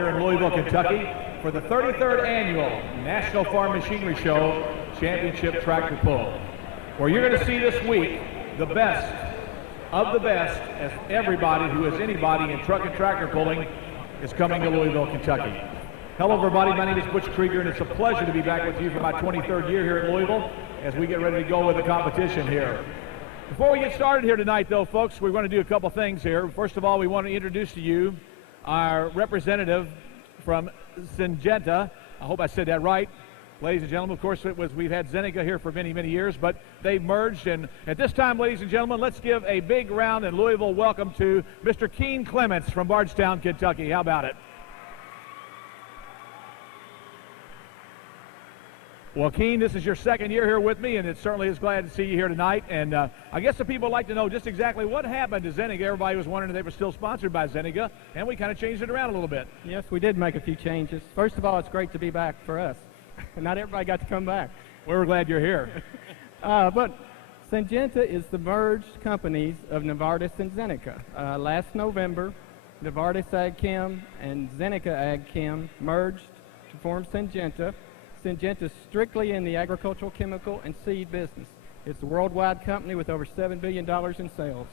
here in Louisville, Kentucky for the 33rd Annual National Farm Machinery Show Championship Tractor Pull, where you're going to see this week the best of the best, as everybody who is anybody in truck and tractor pulling is coming to Louisville, Kentucky. Hello everybody, my name is Butch Krieger and it's a pleasure to be back with you for my 23rd year here at Louisville as we get ready to go with the competition here. Before we get started here tonight though, folks, we're going to do a couple things here. First of all, we want to introduce to you our representative from Syngenta. I hope I said that right. Ladies and gentlemen, of course, we've had Zeneca here for many, many years, but they've merged. And at this time, ladies and gentlemen, let's give a big round in Louisville welcome to Mr. Keen Clements from Bardstown, Kentucky. How about it? Well, Keen, this is your second year here with me, and it certainly is glad to see you here tonight. And I guess the people would like to know just exactly what happened to Zeneca. Everybody was wondering if they were still sponsored by Zeneca, and we kind of changed it around a little bit. Yes, we did make a few changes. First of all, it's great to be back for us. Not everybody got to come back. We're glad you're here. But Syngenta is the merged companies of Novartis and Zeneca. Last November, Novartis AgChem and Zeneca AgChem merged to form Syngenta. Syngenta is strictly in the agricultural, chemical, and seed business. It's a worldwide company with over $7 billion in sales.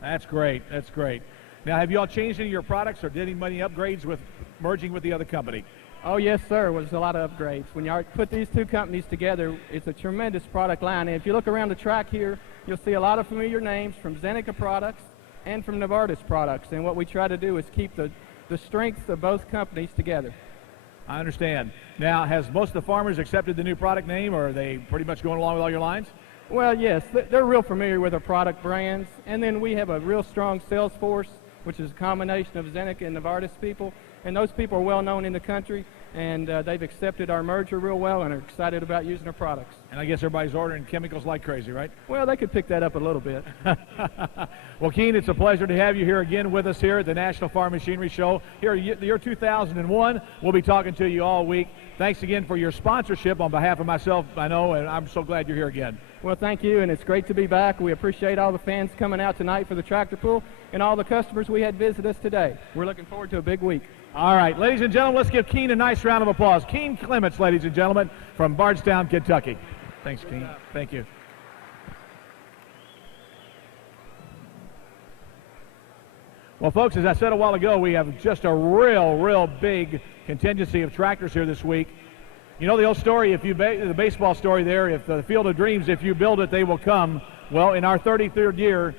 That's great. That's great. Now, have you all changed any of your products or did any money upgrades with merging with the other company? Oh, yes, sir. It was a lot of upgrades. When you put these two companies together, it's a tremendous product line. And if you look around the track here, you'll see a lot of familiar names from Zeneca products and from Novartis products. And what we try to do is keep the strengths of both companies together. I understand. Now, has most of the farmers accepted the new product name, or are they pretty much going along with all your lines? Well, yes. They're real familiar with our product brands. And then we have a real strong sales force, which is a combination of Zeneca and Novartis people. And those people are well known in the country, and they've accepted our merger real well and are excited about using our products. And I guess everybody's ordering chemicals like crazy, right? Well, they could pick that up a little bit. Well, Keen, it's a pleasure to have you here again with us here at the National Farm Machinery Show. Here, the year 2001, we'll be talking to you all week. Thanks again for your sponsorship on behalf of myself, I know, and I'm so glad you're here again. Well, thank you, and it's great to be back. We appreciate all the fans coming out tonight for the tractor pull and all the customers we had visit us today. We're looking forward to a big week. All right, ladies and gentlemen, let's give Keen a nice round of applause. Keen Clements, ladies and gentlemen, from Bardstown, Kentucky. Thanks, Keen. Thank you. Well, folks, as I said a while ago, we have just a real big contingency of tractors here this week. You know the old story, the baseball story there, if the Field of Dreams, if you build it, they will come. Well, in our 33rd year,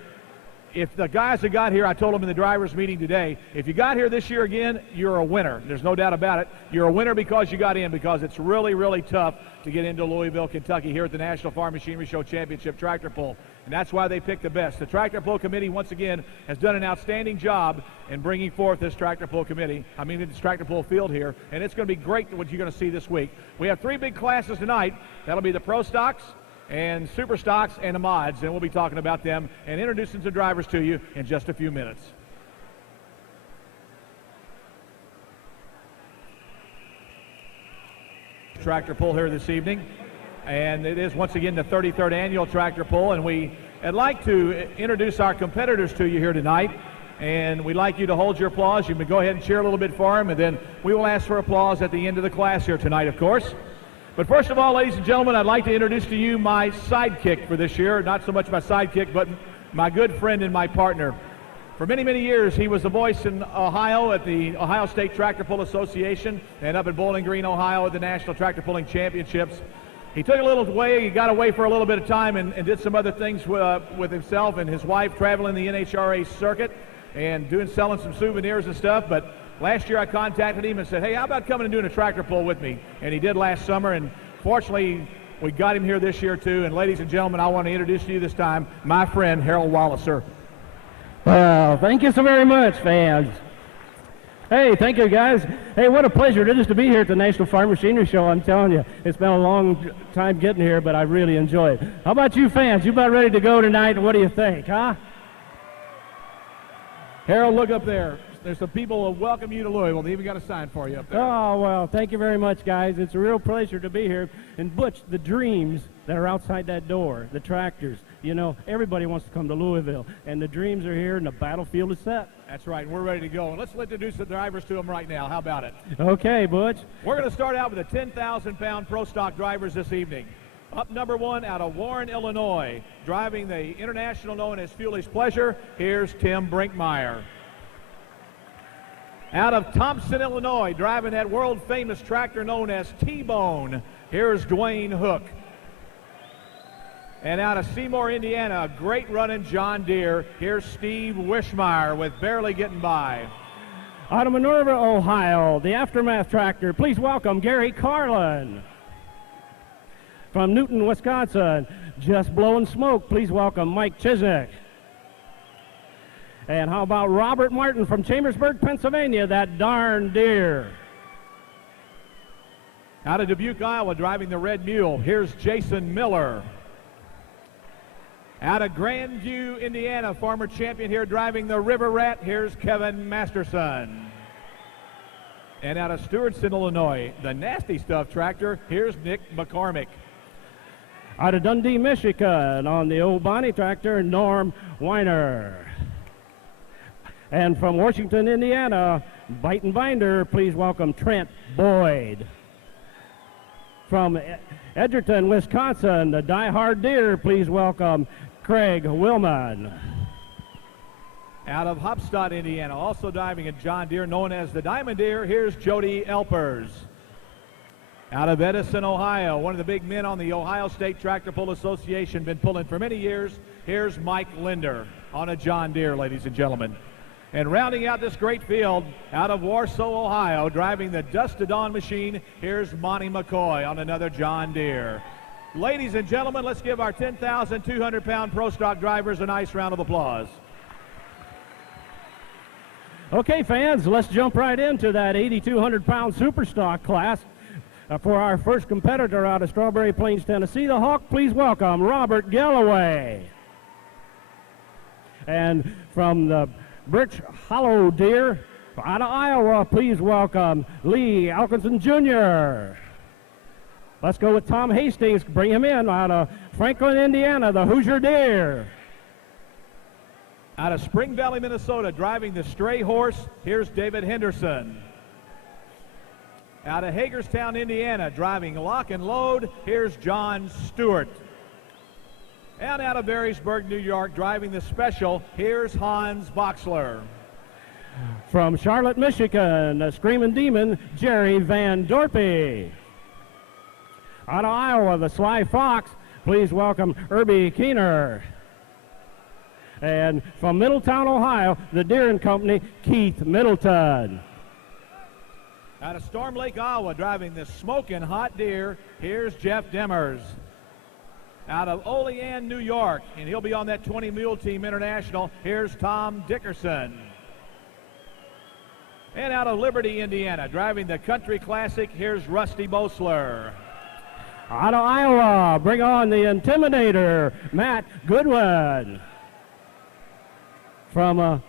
if the guys that got here, I told them in the drivers' meeting today, if you got here this year again, you're a winner. There's no doubt about it. You're a winner because you got in, because it's really tough to get into Louisville, Kentucky here at the National Farm Machinery Show Championship Tractor Pull. And that's why they picked the best. The Tractor Pull Committee, once again, has done an outstanding job in bringing forth this Tractor Pull Committee. This Tractor Pull field here. And it's going to be great what you're going to see this week. We have three big classes tonight. That'll be the Pro Stocks, and Super Stocks, and the Mods, and we'll be talking about them and introducing some drivers to you in just a few minutes. Tractor Pull here this evening, and it is once again the 33rd Annual Tractor Pull, and I'd like to introduce our competitors to you here tonight, and we'd like you to hold your applause. You can go ahead and cheer a little bit for them, and then we will ask for applause at the end of the class here tonight, of course. But first of all, ladies and gentlemen, I'd like to introduce to you my sidekick for this year. Not so much my sidekick, but my good friend and my partner. For many years, he was the voice in Ohio at the Ohio State Tractor Pull Association and up in Bowling Green, Ohio at the National Tractor Pulling Championships. He took a little away, he got away for a little bit of time and did some other things with himself and his wife, traveling the NHRA circuit and selling some souvenirs and stuff. But last year I contacted him and said, hey, how about coming and doing a tractor pull with me? And he did last summer, and fortunately we got him here this year too. And ladies and gentlemen, I want to introduce to you this time my friend Harold Wallace, sir. Well, thank you so very much, fans. Hey, thank you, guys. Hey, what a pleasure it is to be here at the National Farm Machinery Show. I'm telling you, it's been a long time getting here, but I really enjoy it. How about you fans? You about ready to go tonight? What do you think, huh? Harold, look up there. There's some people who welcome you to Louisville. They even got a sign for you up there. Oh, well, thank you very much, guys. It's a real pleasure to be here. And Butch, the dreams that are outside that door, the tractors. You know, everybody wants to come to Louisville, and the dreams are here, and the battlefield is set. That's right, and we're ready to go. And let's introduce the drivers to them right now. How about it? Okay, Butch. We're going to start out with the 10,000-pound Pro Stock drivers this evening. Up number one out of Warren, Illinois, driving the international known as Fueley's Pleasure, here's Tim Brinkmeyer. Out of Thompson, Illinois, driving that world-famous tractor known as T-Bone, here's Dwayne Hook. And out of Seymour, Indiana, a great running John Deere, here's Steve Wishmeyer with barely getting by. Out of Minerva, Ohio, the Aftermath tractor, please welcome Gary Carlin. From Newton, Wisconsin, just blowing smoke, please welcome Mike Chisnick. And how about Robert Martin from Chambersburg, Pennsylvania, that darn Deere. Out of Dubuque, Iowa, driving the Red Mule, here's Jason Miller. Out of Grandview, Indiana, former champion here driving the River Rat, here's Kevin Masterson. And out of Stewartson, Illinois, the Nasty Stuff tractor, here's Nick McCormick. Out of Dundee, Michigan, on the old Bonnie tractor, Norm Weiner. And from Washington, Indiana, Bite and Binder, please welcome Trent Boyd. From Edgerton, Wisconsin, the Die Hard Deer, please welcome Craig Willman. Out of Hopstad, Indiana, also driving a John Deere known as the Diamond Deere, here's Jody Elpers. Out of Edison, Ohio, one of the big men on the Ohio State Tractor Pull Association, been pulling for many years, here's Mike Linder on a John Deere, ladies and gentlemen. And rounding out this great field, out of Warsaw, Ohio, driving the Dust to Dawn machine, here's Monty McCoy on another John Deere. Ladies and gentlemen, let's give our 10,200-pound Pro Stock drivers a nice round of applause. Okay, fans, let's jump right into that 8,200-pound Super Stock class. For our first competitor out of Strawberry Plains, Tennessee, the Hawk, please welcome Robert Galloway. And from the Birch Hollow Deer, out of Iowa, please welcome Lee Alkinson Jr. Let's go with Tom Hastings, bring him in, out of Franklin, Indiana, the Hoosier Deer. Out of Spring Valley, Minnesota, driving the Stray Horse, here's David Henderson. Out of Hagerstown, Indiana, driving Lock and Load, here's John Stewart. And out of Barrysburg, New York, driving the Special, here's Hans Boxler. From Charlotte, Michigan, the Screaming Demon, Jerry Van Dorpy. Out of Iowa, the Sly Fox, please welcome Herbie Keener. And from Middletown, Ohio, the Deere & Company, Keith Middleton. Out of Storm Lake, Iowa, driving the Smokin' Hot Deer, here's Jeff Demers. Out of Olean, New York, and he'll be on that 20 Mule Team International, here's Tom Dickerson. And out of Liberty, Indiana, driving the Country Classic, here's Rusty Bosler. Out of Iowa, bring on the Intimidator, Matt Goodwin. From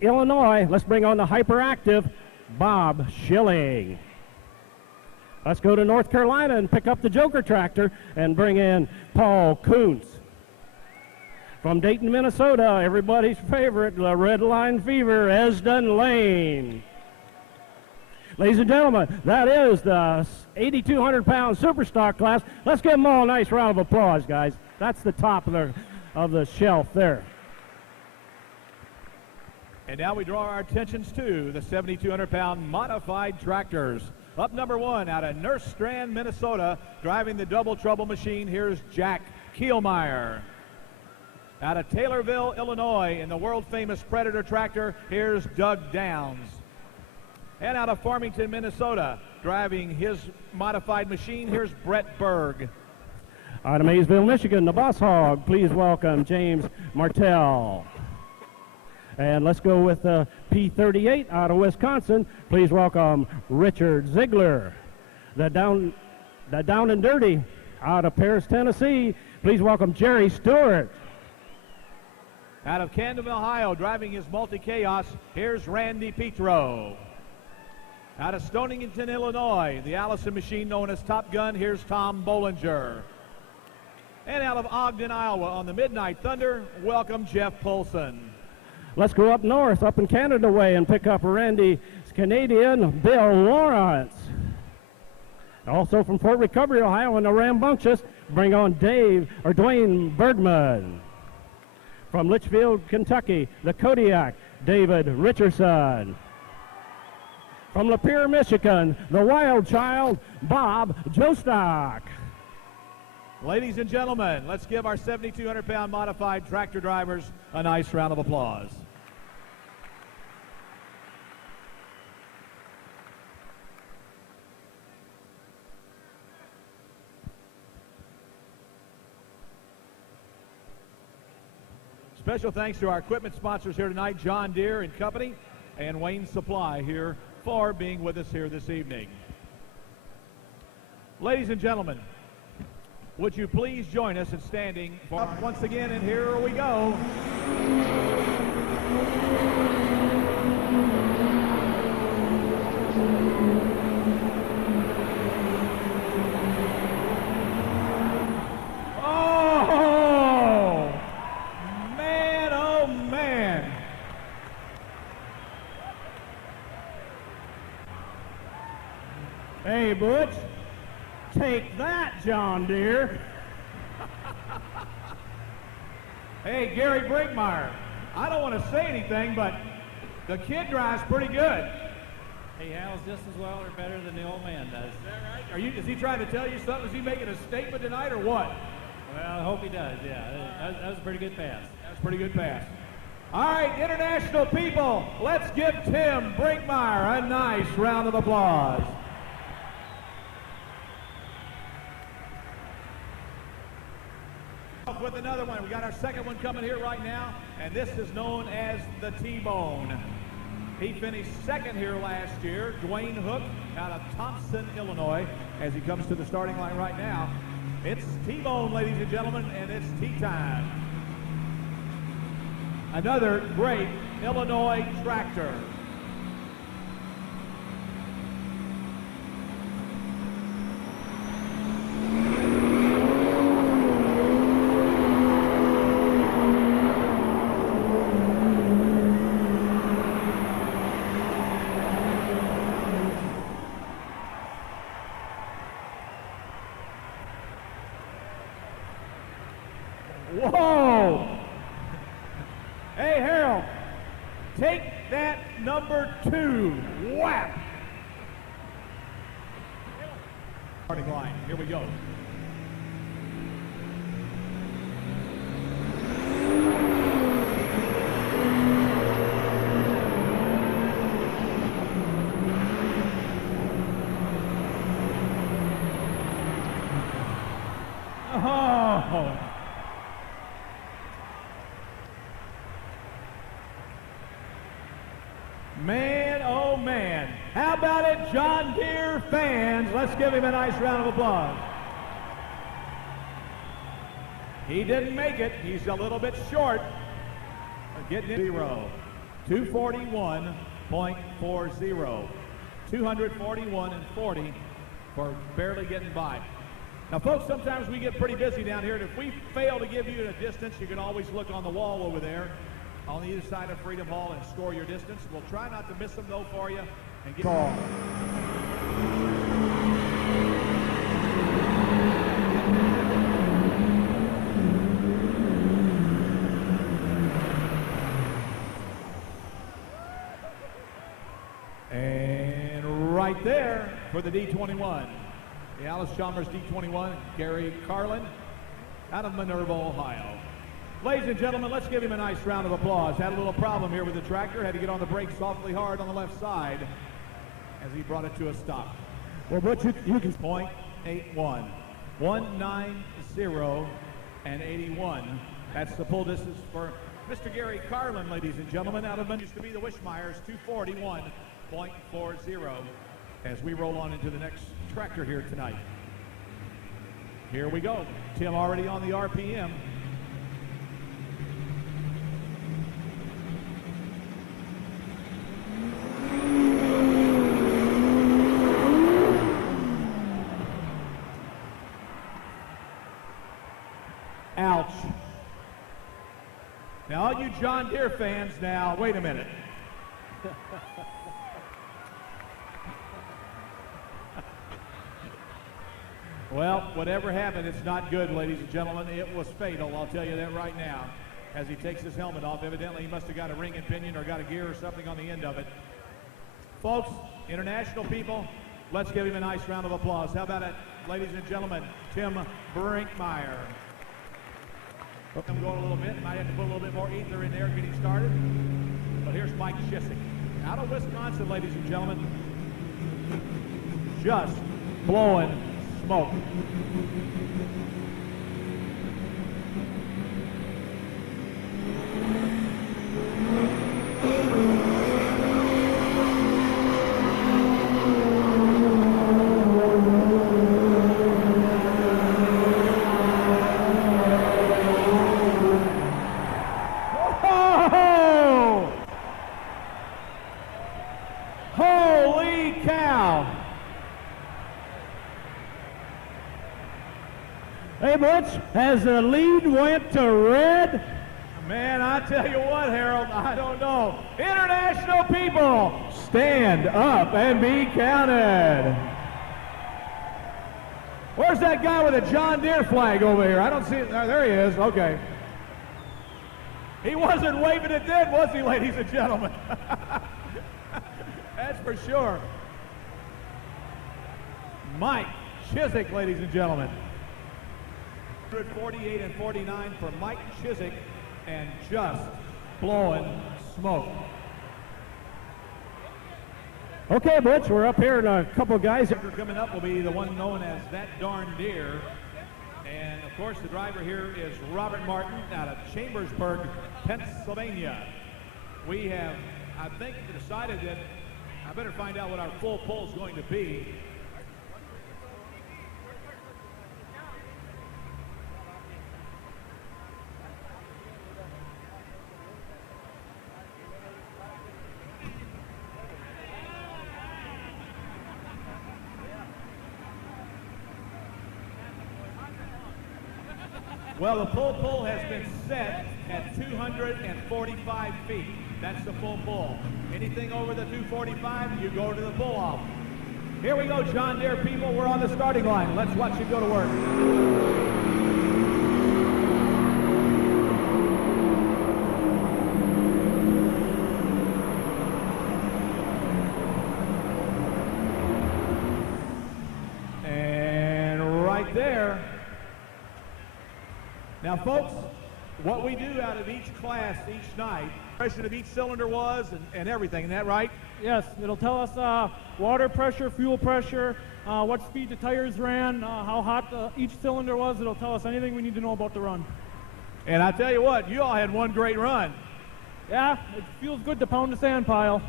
Illinois, let's bring on the Hyperactive, Bob Schilling. Let's go to North Carolina and pick up the Joker tractor and bring in Paul Kuntz. From Dayton, Minnesota, everybody's favorite, the Red Line Fever, Esden Lane. Ladies and gentlemen, that is the 8,200-pound Super Stock class. Let's give them all a nice round of applause, guys. That's the top of the shelf there. And now we draw our attentions to the 7,200-pound modified tractors. Up number one, out of Nurse Strand, Minnesota, driving the Double Trouble machine, here's Jack Kielmeyer. Out of Taylorville, Illinois, in the world-famous Predator tractor, here's Doug Downs. And out of Farmington, Minnesota, driving his modified machine, here's Brett Berg. Out of Maysville, Michigan, the Boss Hog, please welcome James Martell. And let's go with the P38 out of Wisconsin. Please welcome Richard Ziegler. The Down and Dirty out of Paris, Tennessee. Please welcome Jerry Stewart. Out of Camden, Ohio, driving his multi-chaos, here's Randy Petro. Out of Stonington, Illinois, the Allison machine known as Top Gun, here's Tom Bollinger. And out of Ogden, Iowa, on the Midnight Thunder, welcome Jeff Polson. Let's go up north, up in Canada way, and pick up Randy's Canadian Bill Lawrence. Also from Fort Recovery, Ohio, in the Rambunctious, bring on Dwayne Bergman. From Litchfield, Kentucky, the Kodiak, David Richardson. From Lapeer, Michigan, the Wild Child, Bob Jostock. Ladies and gentlemen, let's give our 7,200-pound modified tractor drivers a nice round of applause. Special thanks to our equipment sponsors here tonight, John Deere and Company, and Wayne Supply here for being with us here this evening. Ladies and gentlemen, would you please join us in standing for once again, and here we go. Oh, man, oh, man. Hey, Butch. Take that, John Deere. Hey, Gary Brinkmeyer, I don't want to say anything, but the kid drives pretty good. He handles just as well or better than the old man does. Is that right? Is he trying to tell you something? Is he making a statement tonight or what? Well, I hope he does, yeah. That was a pretty good pass. That was a pretty good pass. All right, international people, let's give Tim Brinkmeyer a nice round of applause. With another one. We got our second one coming here right now, and this is known as the T-Bone. He finished second here last year. Dwayne Hook out of Thompson, Illinois, as he comes to the starting line right now. It's T-Bone, ladies and gentlemen, and it's tea time. Another great Illinois tractor. Whoa! Hey, Harold, take that number 2. Whap! Starting line, here we go. Oh! Man, oh man. How about it, John Deere fans? Let's give him a nice round of applause. He didn't make it. He's a little bit short of getting it. 241.40. 241 and 40 for barely getting by. Now, folks, sometimes we get pretty busy down here, and if we fail to give you a distance, you can always look on the wall over there on the either side of Freedom Hall and score your distance. We'll try not to miss them, though, for you. And get call. And right there for the D21. The Alice Chalmers D21, Gary Carlin out of Minerva, Ohio. Ladies and gentlemen, let's give him a nice round of applause. Had a little problem here with the tractor. Had to get on the brakes awfully hard on the left side as he brought it to a stop. Well, Butch, you can... .81. 190 and 81. That's the pull distance for Mr. Gary Carlin, ladies and gentlemen, out of used to be the Wishmeyers, 241.40. As we roll on into the next tractor here tonight. Here we go. Tim already on the RPM. Ouch. Now, all you John Deere fans, now, wait a minute. Well, whatever happened, it's not good, ladies and gentlemen. It was fatal, I'll tell you that right now. As he takes his helmet off, evidently he must have got a ring and pinion or got a gear or something on the end of it. Folks, international people, let's give him a nice round of applause. How about it, ladies and gentlemen, Tim Brinkmeyer. I'm going a little bit. Might have to put a little bit more ether in there getting started. But here's Mike Shisick. Out of Wisconsin, ladies and gentlemen. Just blowing smoke. Holy cow! Hey, Butch, as the lead went to red. Man, I tell you what, Harold, I don't know. International people, stand up and be counted. Where's that guy with a John Deere flag over here? I don't see it. There he is. Okay. He wasn't waving it then, was he, ladies and gentlemen? That's for sure. Mike Shisick, ladies and gentlemen. 148 and 49 for Mike Shisick, and just blowing smoke. Okay, Butch, we're up here and a couple guys. Coming up will be the one known as That Darn Deer. And of course, the driver here is Robert Martin out of Chambersburg, Pennsylvania. We have, I think, decided that I better find out what our full pull is going to be. Well, the full pull has been set at 245 feet. That's the full pull. Anything over the 245, you go to the pull-off. Here we go, John Deere people. We're on the starting line. Let's watch you go to work. And right there. Now, folks, what we do out of each class each night, pressure of each cylinder was and everything, isn't that right? Yes, it'll tell us water pressure, fuel pressure, what speed the tires ran, how hot each cylinder was. It'll tell us anything we need to know about the run. And I tell you what, you all had one great run. Yeah, it feels good to pound the sand pile.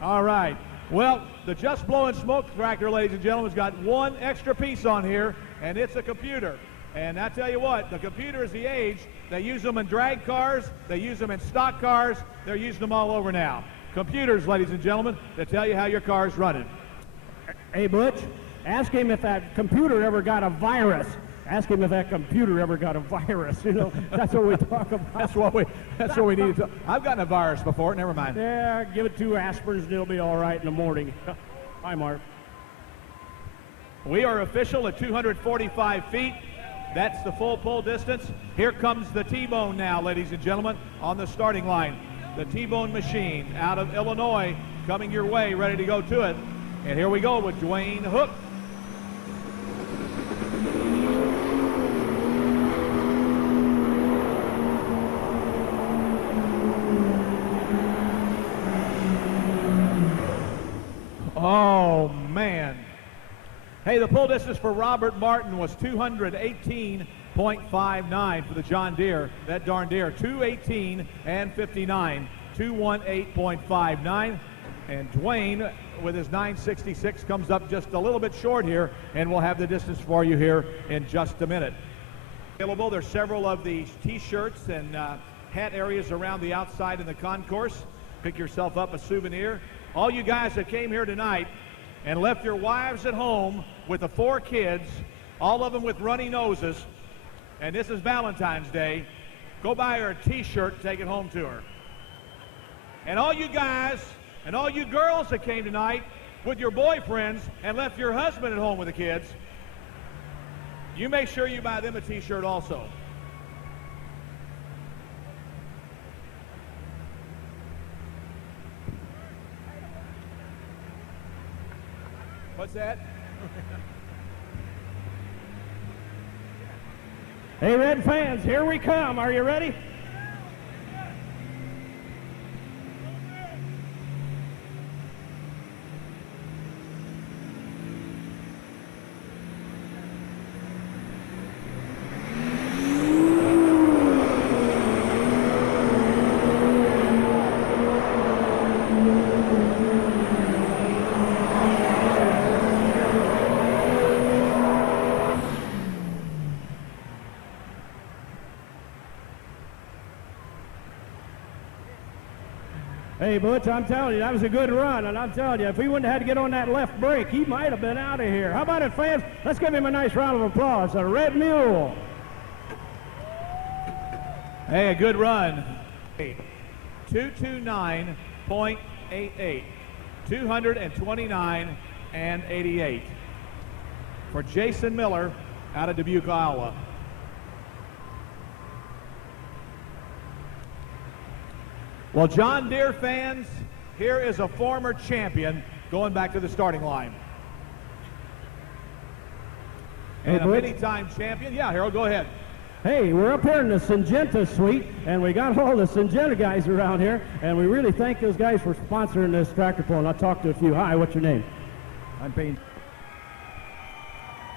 All right. Well, the Just Blowing Smoke tractor, ladies and gentlemen, has got one extra piece on here, and it's a computer. And I tell you what, the computer is the age. They use them in drag cars. They use them in stock cars. They're using them all over now. Computers, ladies and gentlemen, that tell you how your car is running. Hey, Butch, ask him if that computer ever got a virus. Ask him if that computer ever got a virus. You know, that's what we talk about. That's what we need to. I've gotten a virus before. Never mind. Yeah, give it 2 aspirins and it'll be all right in the morning. Bye, Mark. We are official at 245 feet. That's the full pull distance. Here comes the T-Bone now, ladies and gentlemen, on the starting line. The T-Bone machine out of Illinois coming your way, ready to go to it. And here we go with Dwayne Hook. Oh, man. Hey, the pull distance for Robert Martin was 218.59 for the John Deere. That darn Deere, 218 and 59, 218.59. And Dwayne, with his 966, comes up just a little bit short here, and we'll have the distance for you here in just a minute. Available, there's several of these T-shirts and hat areas around the outside in the concourse. Pick yourself up a souvenir. All you guys that came here tonight and left your wives at home with the 4 kids, all of them with runny noses, and this is Valentine's Day, go buy her a t-shirt and take it home to her. And all you guys and all you girls that came tonight with your boyfriends and left your husband at home with the kids, you make sure you buy them a t-shirt also. What's that? Hey, Red fans, here we come. Are you ready? Hey, Butch, I'm telling you, that was a good run, and I'm telling you, if he wouldn't have had to get on that left brake, he might have been out of here. How about it, fans? Let's give him a nice round of applause. A Red Mule. Hey, a good run. 229.88. 229 and 88 for Jason Miller out of Dubuque, Iowa. Well, John Deere fans, here is a former champion going back to the starting line. And a many-time champion. Yeah, Harold, go ahead. Hey, we're up here in the Syngenta suite, and we got all the Syngenta guys around here, and we really thank those guys for sponsoring this tractor pull. And I'll talk to a few. Hi, what's your name? I'm Payne.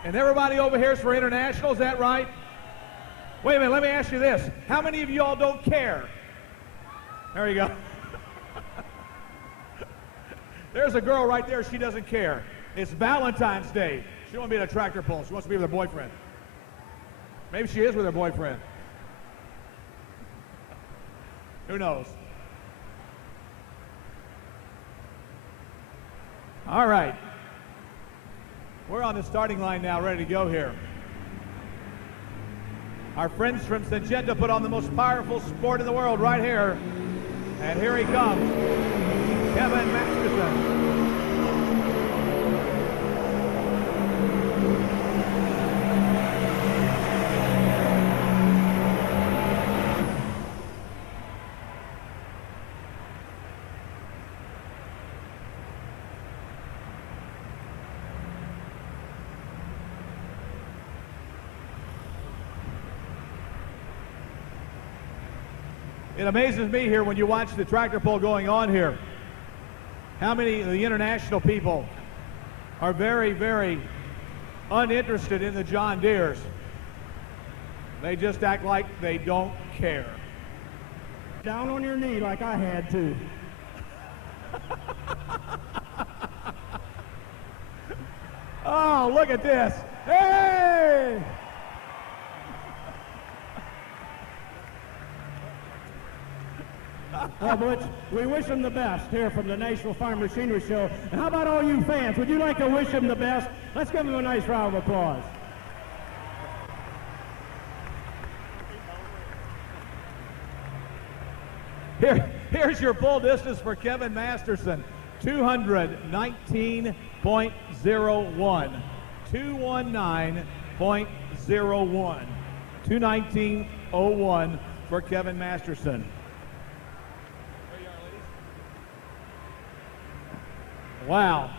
And everybody over here is for international, is that right? Wait a minute, let me ask you this. How many of you all don't care? There you go. There's a girl right there, she doesn't care. It's Valentine's Day. She don't want to be at a tractor pull. She wants to be with her boyfriend. Maybe she is with her boyfriend. Who knows? All right. We're on the starting line now, ready to go here. Our friends from Syngenta put on the most powerful sport in the world right here. And here he comes, Kevin Masterson. It amazes me here when you watch the tractor pull going on here, how many of the international people are very, very uninterested in the John Deeres. They just act like they don't care. Down on your knee like I had to. Oh, look at this. Hey! Well, Butch, we wish him the best here from the National Farm Machinery Show. And how about all you fans? Would you like to wish him the best? Let's give him a nice round of applause. Here's your pull distance for Kevin Masterson, 219.01. 219.01. 219.01 for Kevin Masterson. Wow.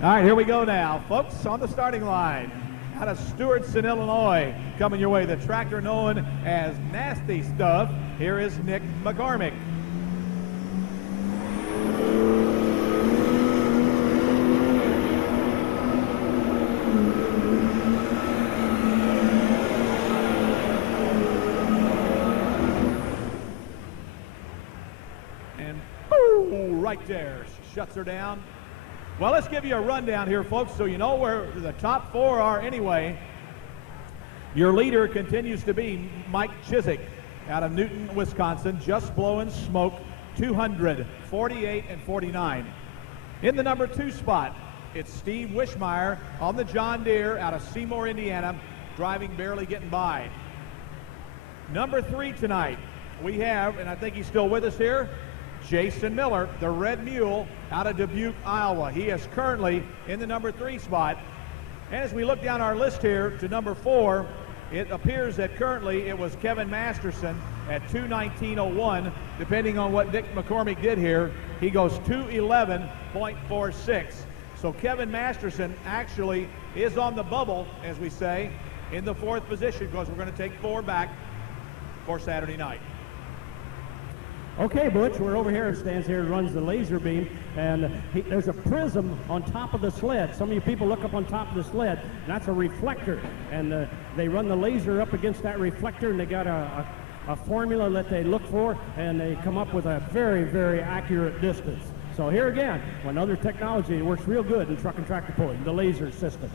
All right, here we go now. Folks, on the starting line, out of Stewartson, Illinois, coming your way, the tractor known as Nasty Stuff. Here is Nick McCormick. right there. Shuts her down. Well, let's give you a rundown here, folks, so you know where the top four are anyway. Your leader continues to be Mike Chiswick out of Newton, Wisconsin, just blowing smoke, 200, 48 and 49. In the number 2 spot, it's Steve Wishmeyer on the John Deere out of Seymour, Indiana, driving, barely getting by. Number 3 tonight, we have, and I think he's still with us here, Jason Miller, the Red Mule out of Dubuque, Iowa. He is currently in the number 3 spot. And as we look down our list here to number 4, it appears that currently it was Kevin Masterson at 2:19.01. Depending on what Dick McCormick did here, he goes 2:11.46. So Kevin Masterson actually is on the bubble, as we say, in the 4th position, because we're going to take 4 back for Saturday night. Okay, Butch, we're over here. Stands here and runs the laser beam, and there's a prism on top of the sled. Some of you people look up on top of the sled, and that's a reflector. And they run the laser up against that reflector, and they got a formula that they look for, and they come up with a very, very accurate distance. So here again, another technology that works real good in truck and tractor pulling, the laser system.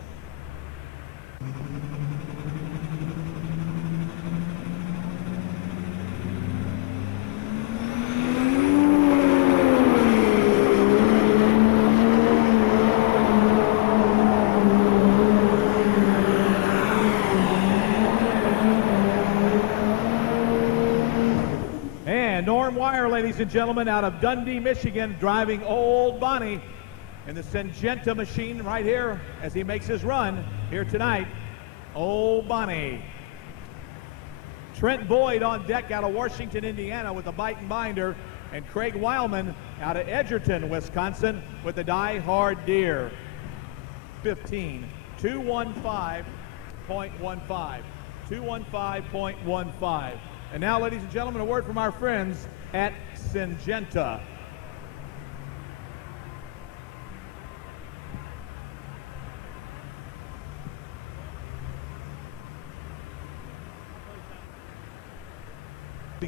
Ladies and gentlemen, out of Dundee, Michigan, driving Old Bonnie in the Syngenta machine right here as he makes his run here tonight. Old Bonnie. Trent Boyd on deck out of Washington, Indiana with the bite and binder, and Craig Weilman out of Edgerton, Wisconsin with the Die Hard Deer. 15, 215.15, 215.15. And now, ladies and gentlemen, a word from our friends at Syngenta.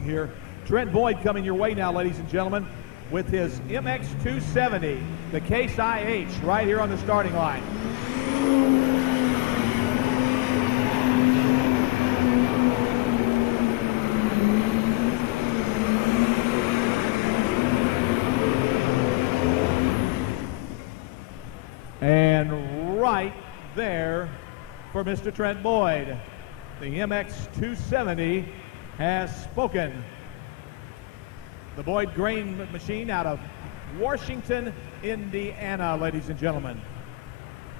Here, Trent Boyd coming your way now, ladies and gentlemen, with his MX270, the Case IH, right here on the starting line. And right there for Mr. Trent Boyd, the MX270 has spoken. The Boyd grain machine out of Washington, Indiana, ladies and gentlemen,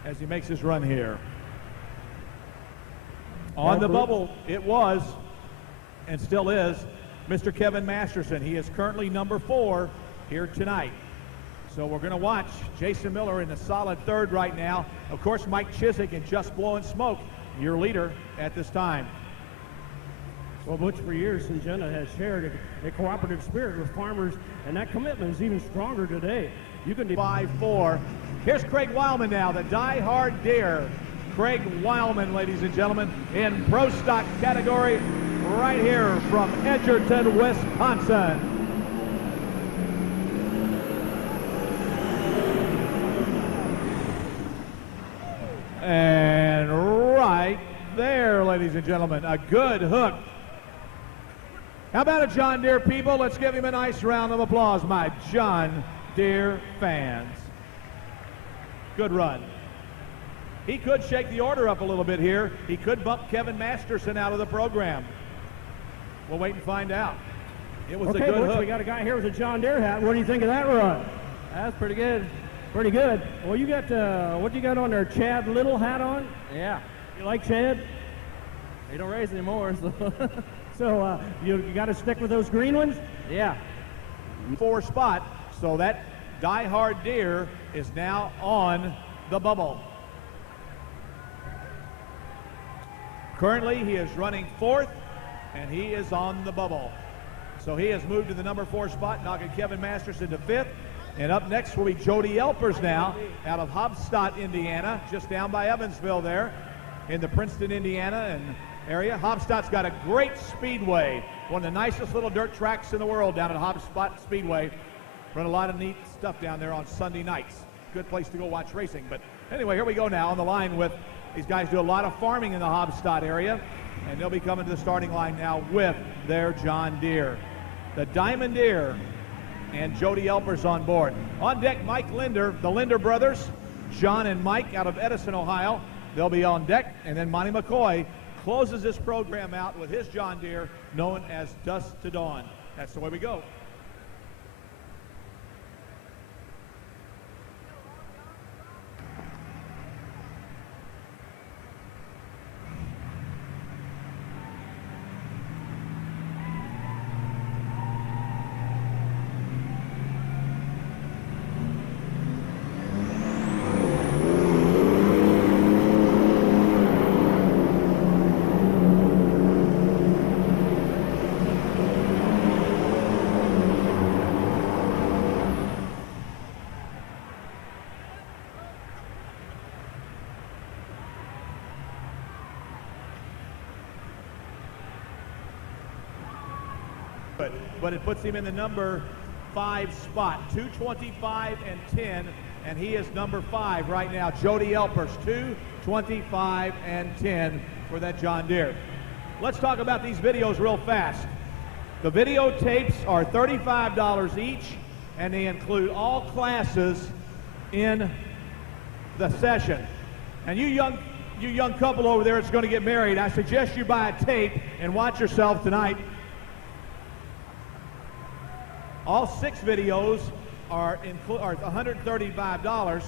as he makes his run here. On the bubble, it was, and still is, Mr. Kevin Masterson. He is currently number 4 here tonight. So we're going to watch Jason Miller in the solid 3rd right now. Of course, Mike Chiswick and Just Blowing Smoke, your leader at this time. Well, Butch, for years, Syngenta has shared a cooperative spirit with farmers, and that commitment is even stronger today. You can 5-4. Here's Craig Weilman now, the Die Hard Deer. Craig Weilman, ladies and gentlemen, in Pro Stock category, right here from Edgerton, Wisconsin. And right there, ladies and gentlemen, a good hook. How about it, John Deere people? Let's give him a nice round of applause, my John Deere fans. Good run. He could shake the order up a little bit here. He could bump Kevin Masterson out of the program. We'll wait and find out. It was a good hook. We got a guy here with a John Deere hat. What do you think of that run? That's pretty good. Pretty good. Well, you got, what you got on there, Chad Little hat on? Yeah. You like Chad? He don't race anymore, so. So you got to stick with those green ones? Yeah. 4 spot, so that Die Hard Deer is now on the bubble. Currently, he is running 4th, and he is on the bubble. So he has moved to the number 4 spot, knocking Kevin Masterson to 5th. And up next will be Jody Elpers now, out of Hobstadt, Indiana, just down by Evansville there in the Princeton, Indiana area. Hobstadt's got a great speedway, one of the nicest little dirt tracks in the world down at Hobstadt Speedway. Run a lot of neat stuff down there on Sunday nights. Good place to go watch racing. But anyway, here we go now on the line with these guys. Do a lot of farming in the Hobstadt area, and they'll be coming to the starting line now with their John Deere. The Diamond Deere and Jody Elpers on board. On deck, Mike Linder, the Linder brothers, John and Mike out of Edison, Ohio. They'll be on deck, and then Monty McCoy closes this program out with his John Deere known as Dusk to Dawn. That's the way we go. But it puts him in the number 5 spot, 225 and 10, and he is number 5 right now. Jody Elpers, 225 and 10 for that John Deere. Let's talk about these videos real fast. The videotapes are $35 each, and they include all classes in the session. And you young couple over there that's going to get married, I suggest you buy a tape and watch yourself tonight. All 6 videos are $135.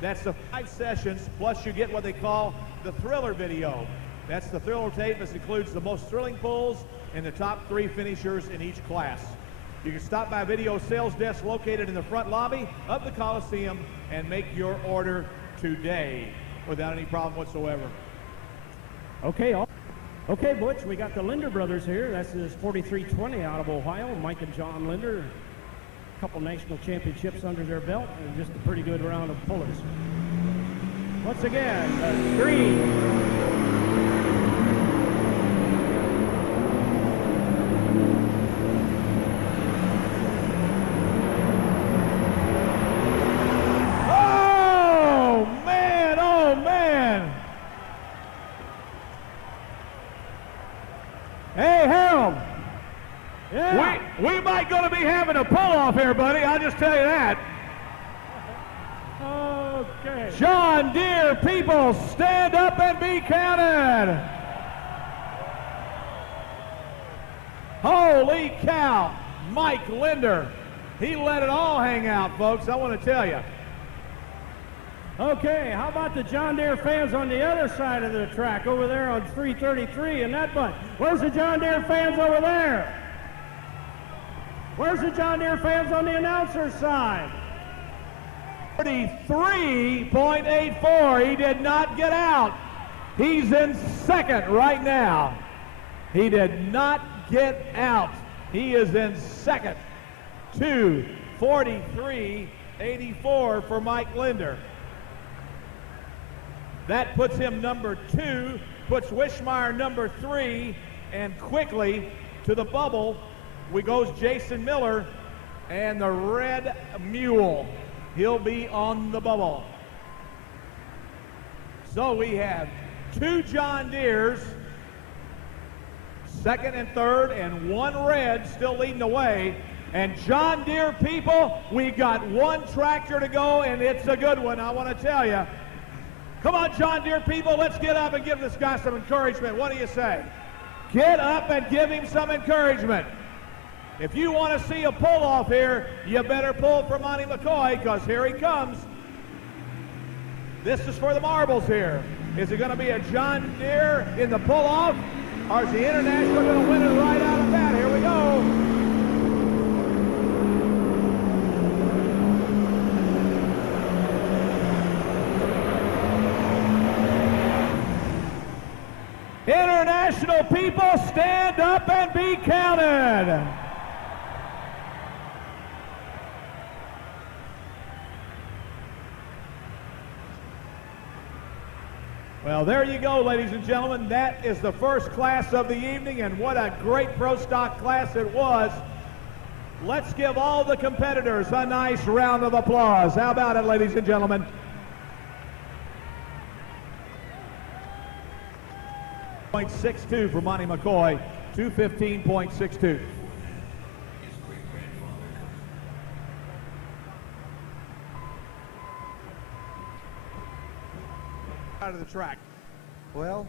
That's the 5 sessions, plus you get what they call the thriller video. That's the thriller tape. This includes the most thrilling pulls and the top 3 finishers in each class. You can stop by video sales desk located in the front lobby of the Coliseum and make your order today without any problem whatsoever. Okay, Butch, we got the Linder brothers here. That's his 4320 out of Ohio, Mike and John Linder. A couple national championships under their belt, and just a pretty good round of pullers. Once again, the green. Hey, Harold. Yeah. We might going to be having a pull-off here, buddy. I'll just tell you that. Okay. John Deere people, stand up and be counted. Holy cow. Mike Linder. He let it all hang out, folks. I want to tell you. Okay, how about the John Deere fans on the other side of the track over there on 333 in that bunch? Where's the John Deere fans over there? Where's the John Deere fans on the announcer's side? 33.84. He did not get out. He's in second right now. He did not get out. He is in second. 2:43.84 for Mike Linder. That puts him number 2, puts Wishmeyer number 3, and quickly to the bubble goes Jason Miller and the Red Mule. He'll be on the bubble. So we have 2 John Deeres, second and third, and 1 red still leading the way. And John Deere people, we got 1 tractor to go, and it's a good one, I want to tell you. Come on, John Deere people, let's get up and give this guy some encouragement. What do you say? Get up and give him some encouragement. If you want to see a pull-off here, you better pull for Monty McCoy, because here he comes. This is for the marbles here. Is it going to be a John Deere in the pull-off, or is the International going to win it right out of that? Here we go. International people, stand up and be counted. Well, there you go, ladies and gentlemen. That is the first class of the evening, and what a great Pro Stock class it was. Let's give all the competitors a nice round of applause. How about it, ladies and gentlemen? .62 for Monty McCoy, 215.62. Out of the track. Well,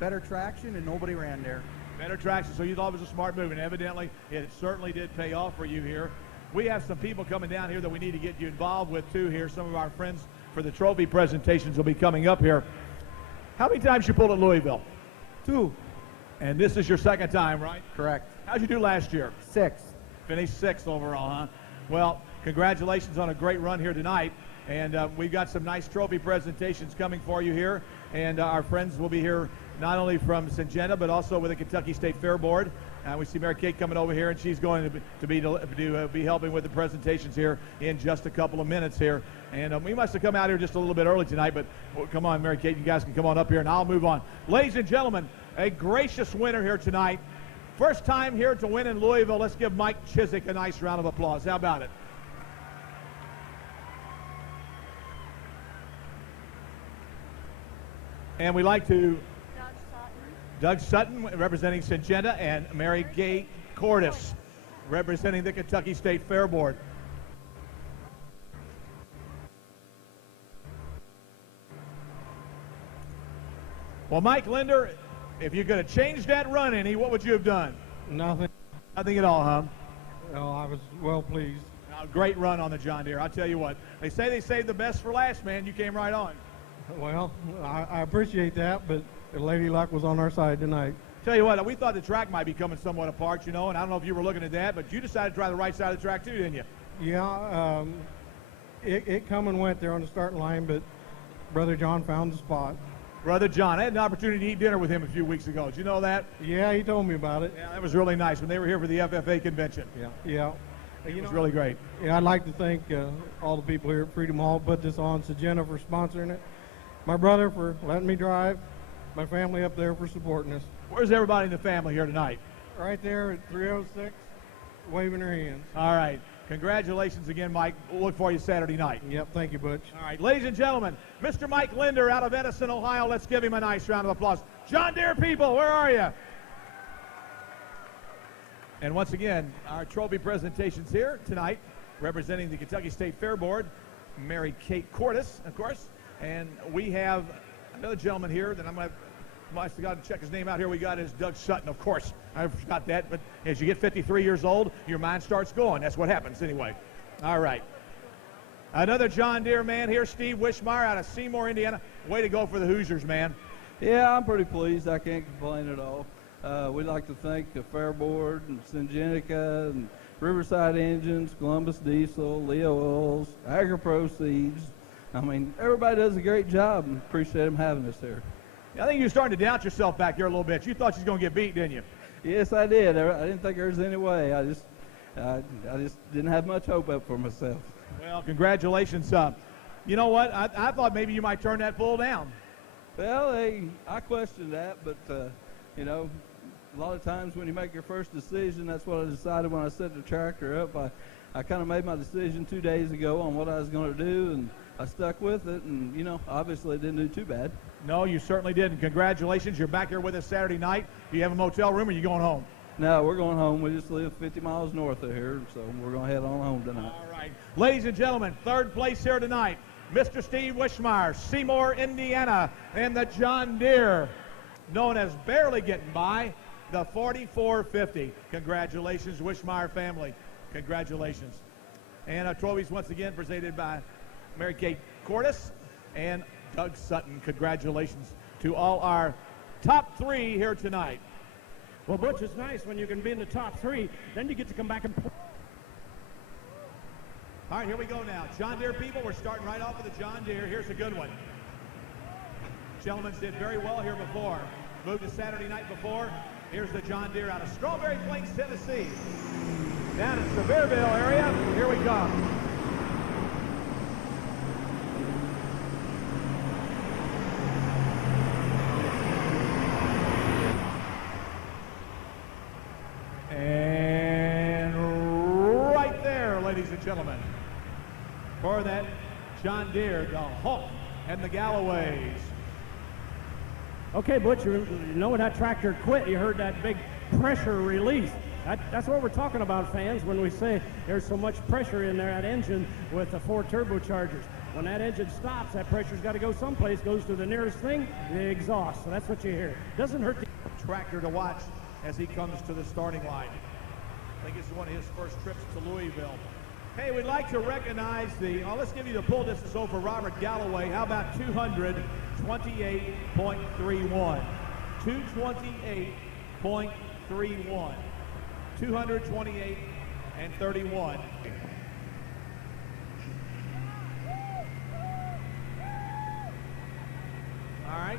better traction and nobody ran there. Better traction, so you thought it was a smart move, and evidently it certainly did pay off for you here. We have some people coming down here that we need to get you involved with too here. Some of our friends for the trophy presentations will be coming up here. How many times you pulled at Louisville? 2. And this is your second time, right? Correct. How'd you do last year? 6. Finished 6th overall, huh? Well, congratulations on a great run here tonight. And we've got some nice trophy presentations coming for you here. And our friends will be here not only from Syngenta, but also with the Kentucky State Fair Board. We see Mary Kate coming over here, and she's going to be helping with the presentations here in just a couple of minutes here. And we must have come out here just a little bit early tonight, but come on, Mary Kate, you guys can come on up here, and I'll move on. Ladies and gentlemen, a gracious winner here tonight. First time here to win in Louisville. Let's give Mike Chiswick a nice round of applause. How about it? And we like to Doug Sutton representing Syngenta, and Mary Kate Cordes representing the Kentucky State Fair Board. Well, Mike Linder, if you could have changed that run any, what would you have done? Nothing. Nothing at all, huh? No, I was well pleased. Great run on the John Deere. I'll tell you what, they say they saved the best for last, man. You came right on. Well, I appreciate that, but the lady luck was on our side tonight. Tell you what, we thought the track might be coming somewhat apart, you know, and I don't know if you were looking at that, but you decided to try the right side of the track too, didn't you? Yeah, it come and went there on the starting line, but Brother John found the spot. Brother John, I had an opportunity to eat dinner with him a few weeks ago. Did you know that? Yeah, he told me about it. Yeah, that was really nice when they were here for the FFA convention. Yeah. It was really great. Yeah, I'd like to thank all the people here at Freedom Hall put this on, Syngenta for sponsoring it, my brother for letting me drive, my family up there for supporting us. Where's everybody in the family here tonight? Right there at 306, waving their hands. All right. Congratulations again, Mike. We'll look for you Saturday night. Yep, thank you, Butch. All right, ladies and gentlemen, Mr. Mike Linder out of Edison, Ohio. Let's give him a nice round of applause. John Deere people, where are you? And once again, our trophy presentations here tonight, representing the Kentucky State Fair Board, Mary Kate Cordes, of course. And we have another gentleman here that I'm going to have to check his name out here. We got is Doug Sutton, of course. I forgot that, but as you get 53 years old, your mind starts going. That's what happens anyway. All right. Another John Deere man here, Steve Wishmeyer out of Seymour, Indiana. Way to go for the Hoosiers, man. Yeah, I'm pretty pleased. I can't complain at all. We'd like to thank the Fair Board and Syngenta and Riverside Engines, Columbus Diesel, Leo Oils, AgriPro Seeds. I mean, everybody does a great job, and appreciate them having us here. I think you're starting to doubt yourself back here a little bit. You thought you was going to get beat, didn't you? Yes, I did. I didn't think there was any way. I just didn't have much hope up for myself. Well, congratulations. You know what? I thought maybe you might turn that bull down. Well, I questioned that, but, you know, a lot of times when you make your first decision, that's what I decided when I set the tractor up. I kind of made my decision 2 days ago on what I was going to do, and I stuck with it, and, you know, obviously it didn't do too bad. No, you certainly didn't. Congratulations. You're back here with us Saturday night. Do you have a motel room, or are you going home? No, we're going home. We just live 50 miles north of here, so we're going to head on home tonight. All right. Ladies and gentlemen, third place here tonight, Mr. Steve Wishmeyer, Seymour, Indiana, and the John Deere, known as barely getting by, the 4450. Congratulations, Wishmeyer family. Congratulations. And our trophies once again presented by Mary Kate Cordes and Doug Sutton. Congratulations to all our top three here tonight. Well, Butch, it's nice when you can be in the top three. Then you get to come back and... All right, here we go now. John Deere people, we're starting right off with the John Deere. Here's a good one. Gentlemen did very well here before. Moved to Saturday night before. Here's the John Deere out of Strawberry Plains, Tennessee. Down in Sevierville area, here we come. And and gentlemen, for that John Deere, the Hulk, and the Galloways. Okay, Butch, you know when that tractor quit, you heard that big pressure release. That's what we're talking about, fans, when we say there's so much pressure in there, that engine with the 4 turbochargers. When that engine stops, that pressure's got to go someplace, goes to the nearest thing, the exhaust. So that's what you hear. Doesn't hurt the tractor to watch as he comes to the starting line. I think it's one of his first trips to Louisville. Hey, we'd like to recognize let's give you the pull distance over Robert Galloway. How about 228.31? 228.31. 228 and 31. All right.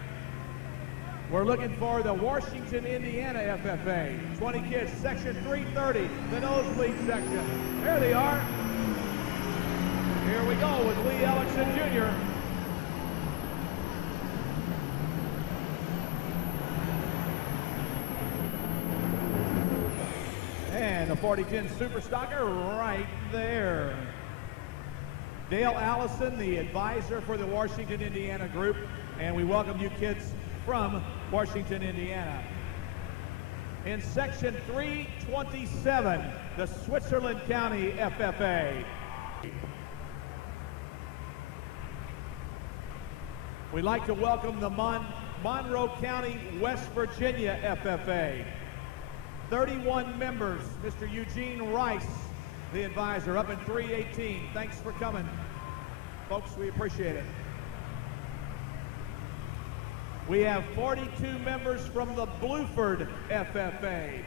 We're looking for the Washington, Indiana FFA. 20 kids, section 330, the nosebleed section. There they are. Here we go with Lee Ellingson Jr. And the 4010 Super Stocker right there. Dale Allison, the advisor for the Washington, Indiana group. And we welcome you kids from Washington, Indiana. In section 327, the Switzerland County FFA. We'd like to welcome the Monroe County, West Virginia FFA. 31 members, Mr. Eugene Rice, the advisor, up in 318. Thanks for coming. Folks, we appreciate it. We have 42 members from the Bluford FFA.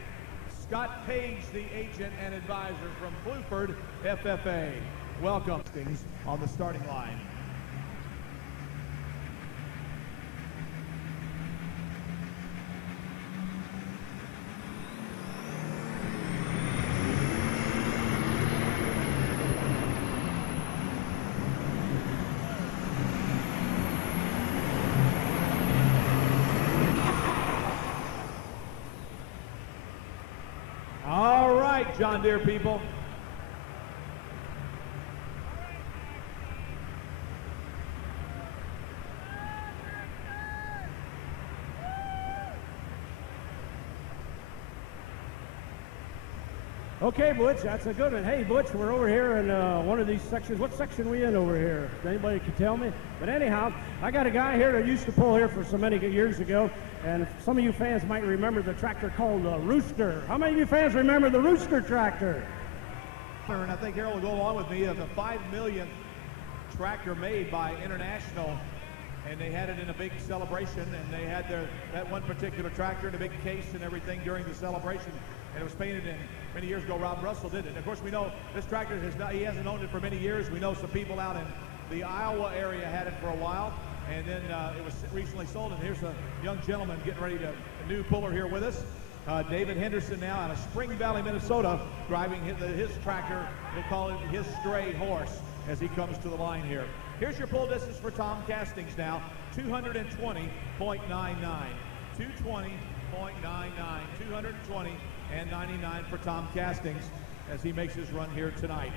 Scott Page, the agent and advisor from Bluford FFA. Welcome on the starting line. John Deere people. Okay, Butch, that's a good one. Hey, Butch, we're over here in one of these sections. What section are we in over here? Anybody can tell me? But anyhow, I got a guy here that used to pull here for so many years ago, and some of you fans might remember the tractor called the Rooster. How many of you fans remember the Rooster tractor? And I think Harold will go along with me, the 5 millionth tractor made by International, and they had it in a big celebration, and they had that one particular tractor in a big case and everything during the celebration, and it was painted in. Many years ago, Rob Russell did it. And of course, we know this tractor he hasn't owned it for many years. We know some people out in the Iowa area had it for a while, and then it was recently sold. And here's a young gentleman getting ready a new puller here with us. David Henderson now out of Spring Valley, Minnesota, driving his tractor. We'll call it his stray horse as he comes to the line here. Here's your pull distance for Tom Castings now, 220.99. 220.99. 220 and 99 for Tom Castings as he makes his run here tonight.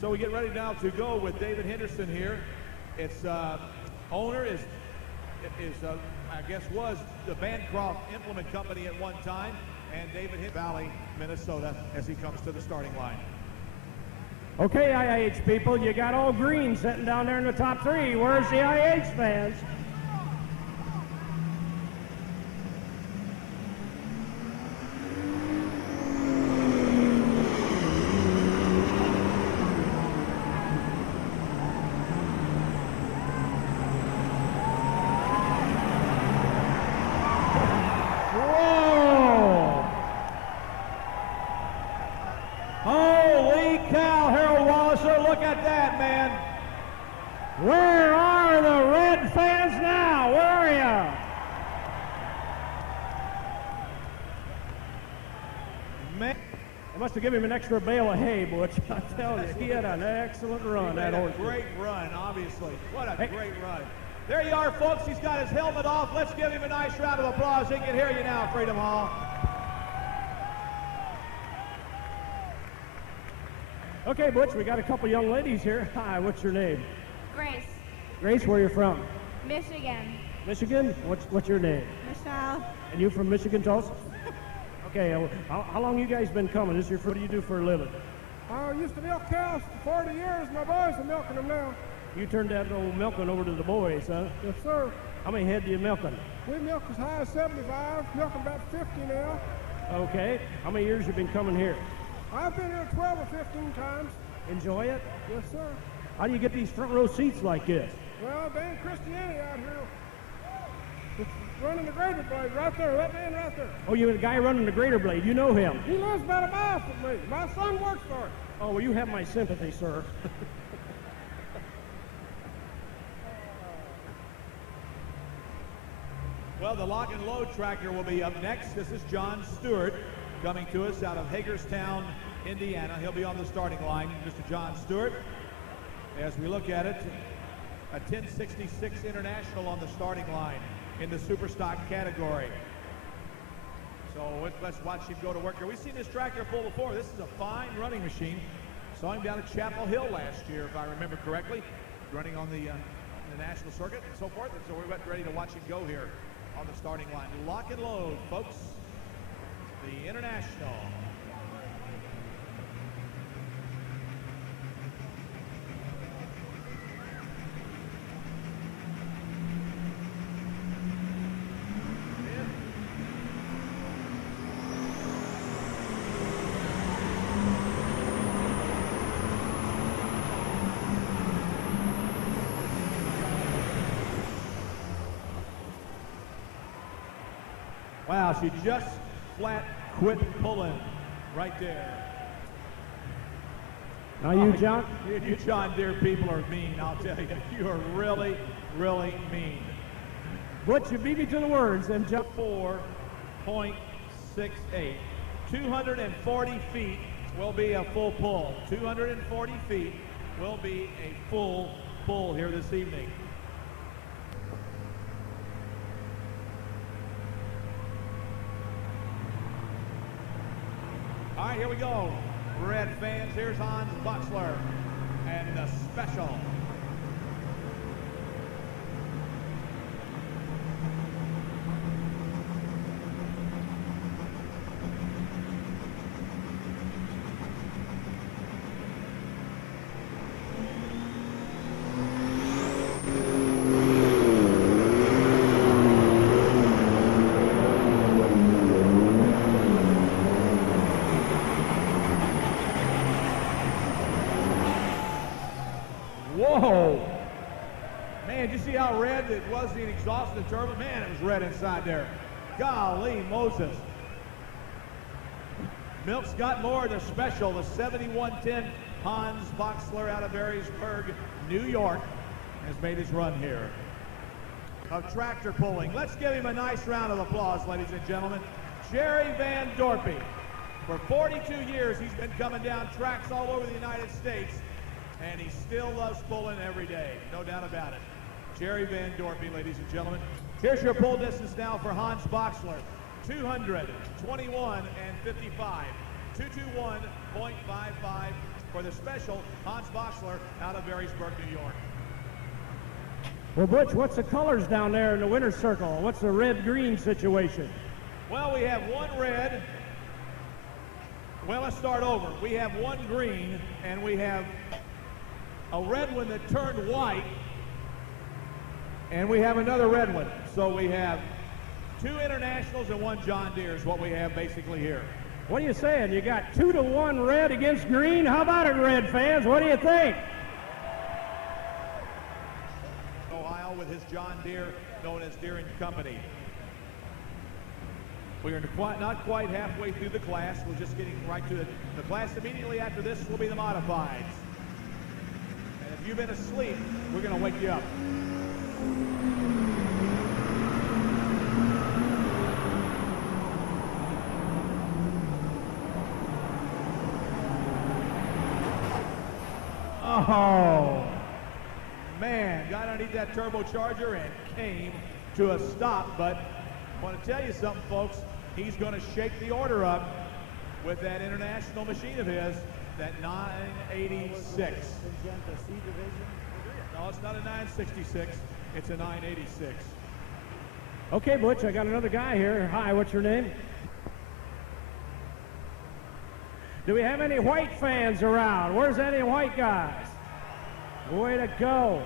So we get ready now to go with David Henderson here. Its owner is I guess was the Bancroft Implement Company at one time, and David Valley, Minnesota, as he comes to the starting line. Okay, IH people, you got all green sitting down there in the top 3. Where's the IH fans? Where are the red fans now? Where are you? Man, I must have given him an extra bale of hay, Butch. I tell you, he had an excellent run. That horse. Great run, obviously. What a great run. There you are, folks. He's got his helmet off. Let's give him a nice round of applause. He can hear you now, Freedom Hall. Okay, Butch, we got a couple young ladies here. Hi, what's your name? Grace, Grace, where you from? Michigan. Michigan? What's your name? Michelle, And you from Michigan, Tulsa? Okay, how long you guys been coming? What do you do for a living? I used to milk cows for 40 years. My boys are milking them now. You turned that old milking over to the boys, huh? Yes, sir. How many head do you milking? We milk as high as 75, milking about 50 now. Okay. How many years you been coming here? I've been here 12 or 15 times. Enjoy it? Yes, sir. How do you get these front row seats like this? Well, Dan Christianity out here. It's running the grader blade right there, that man right there. Oh, you're the guy running the grader blade. You know him. He lives about a mile from me. My son works for him. Oh, well, you have my sympathy, sir. Well, the lock and load tractor will be up next. This is John Stewart coming to us out of Hagerstown, Indiana. He'll be on the starting line, Mr. John Stewart. As we look at it, a 1066 International on the starting line in the super stock category. So let's watch him go to work here. We've seen this tractor pull before. This is a fine running machine. Saw him down at Chapel Hill last year, if I remember correctly, running on the national circuit and so forth. And so we're about ready to watch him go here on the starting line. Lock and load, folks. The International. Wow, she just flat quit pulling right there. Now you, John? You John Deere people are mean, I'll tell you. You are really, really mean. Butch, you beat me to the words. And John. 4.68. 240 feet will be a full pull. 240 feet will be a full pull here this evening. All right, here we go. Red fans, here's Hans Boxler and the special. Whoa! Man, did you see how red it was, the exhaust of the turbo? Man, it was red inside there. Golly Moses. Milk's got more of the special, the 7110 Hans Boxler out of Harrisburg, New York, has made his run here. Of tractor pulling. Let's give him a nice round of applause, ladies and gentlemen. Jerry Van Dorpy. For 42 years, he's been coming down tracks all over the United States, and he still loves pulling every day, no doubt about it. Jerry Van Dorpy, ladies and gentlemen. Here's your pull distance now for Hans Boxler. 221 and 55. 221.55 for the special Hans Boxler out of Harrisburg, New York. Well, Butch, what's the colors down there in the winner's circle? What's the red-green situation? Well, we have one red. Well, let's start over. We have one green, and we have a red one that turned white, and we have another red one. So we have two internationals and one John Deere is what we have basically here. What are you saying? You got 2-1 red against green? How about it, red fans? What do you think? Ohio with his John Deere, known as Deere & Company. We are not quite halfway through the class. We're just getting right to the class. Immediately after this will be the modifieds. And if you've been asleep, we're going to wake you up. Oh, man, got underneath that turbocharger and came to a stop. But I want to tell you something, folks. He's going to shake the order up with that international machine of his. that 986. Syngenta C division. No, it's not a 966. It's a 986. Okay, Butch, I got another guy here. Hi, what's your name? Do we have any white fans around? Where's any white guys? Way to go.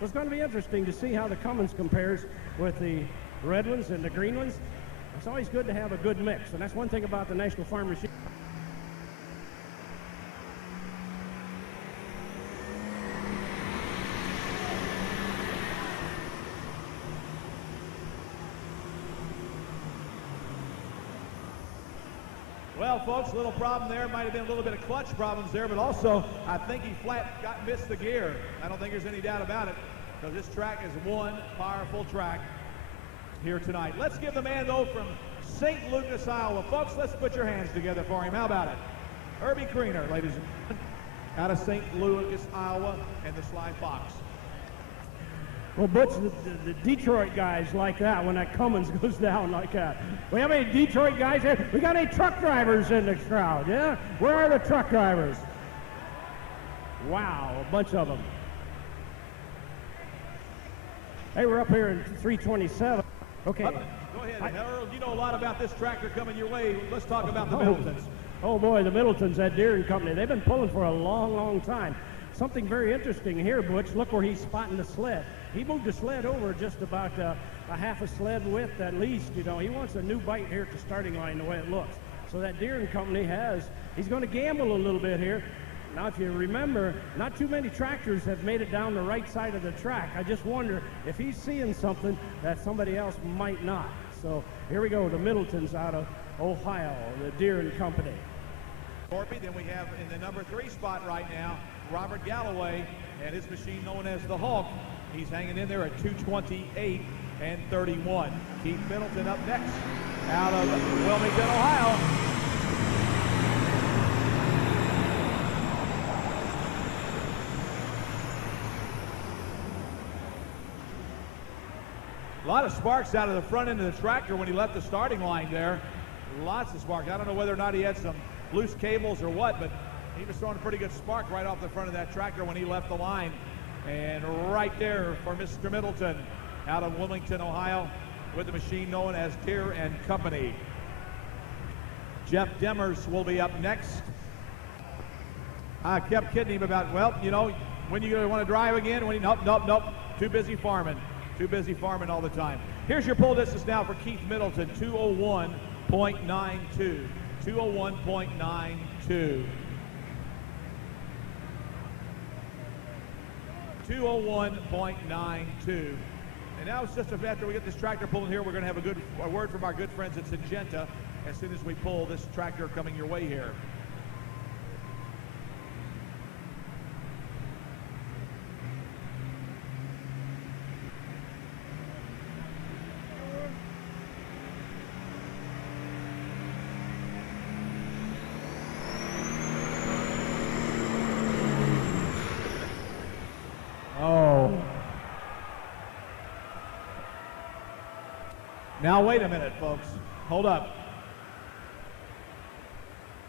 It's going to be interesting to see how the Cummins compares with the red ones and the green ones. It's always good to have a good mix, and that's one thing about the National Farm Machine. Well, folks, a little problem there. Might have been a little bit of clutch problems there, but also I think he missed the gear. I don't think there's any doubt about it, because this track is one powerful track here tonight. Let's give the man, though, from St. Lucas, Iowa. Folks, let's put your hands together for him. How about it? Herbie Kriener, ladies and gentlemen, out of St. Lucas, Iowa, and the Sly Fox. Well, Butch, the Detroit guys like that when that Cummins goes down like that. We have any Detroit guys here? We got any truck drivers in the crowd, yeah? Where are the truck drivers? Wow, a bunch of them. Hey, we're up here in 327. Okay. Go ahead, Harold. You know a lot about this tractor coming your way. Let's talk about the Middletons. Oh boy, the Middletons, that Deere & Company, they've been pulling for a long, long time. Something very interesting here, Butch. Look where he's spotting the sled. He moved the sled over just about a half a sled width at least. You know, he wants a new bite here at the starting line the way it looks. So that Deere & Company he's going to gamble a little bit here. Now, if you remember, not too many tractors have made it down the right side of the track. I just wonder if he's seeing something that somebody else might not. So here we go, the Middletons out of Ohio, the Deere & Company. Then we have in the number 3 spot right now, Robert Galloway and his machine known as the Hulk. He's hanging in there at 2:28 and 31. Keith Middleton up next out of Wilmington, Ohio. A lot of sparks out of the front end of the tractor when he left the starting line there. Lots of sparks. I don't know whether or not he had some loose cables or what, but he was throwing a pretty good spark right off the front of that tractor when he left the line. And right there for Mr. Middleton out of Wilmington, Ohio, with the machine known as Deere & Company. Jeff Demers will be up next. I kept kidding him about, well, you know, when you want to drive again? Nope. Too busy farming. Too busy farming all the time. Here's your pull distance now for Keith Middleton, 201.92. 201.92. 201.92. And now it's just after we get this tractor pulling here, we're going to have a word from our good friends at Syngenta as soon as we pull this tractor coming your way here. Now, wait a minute, folks. Hold up.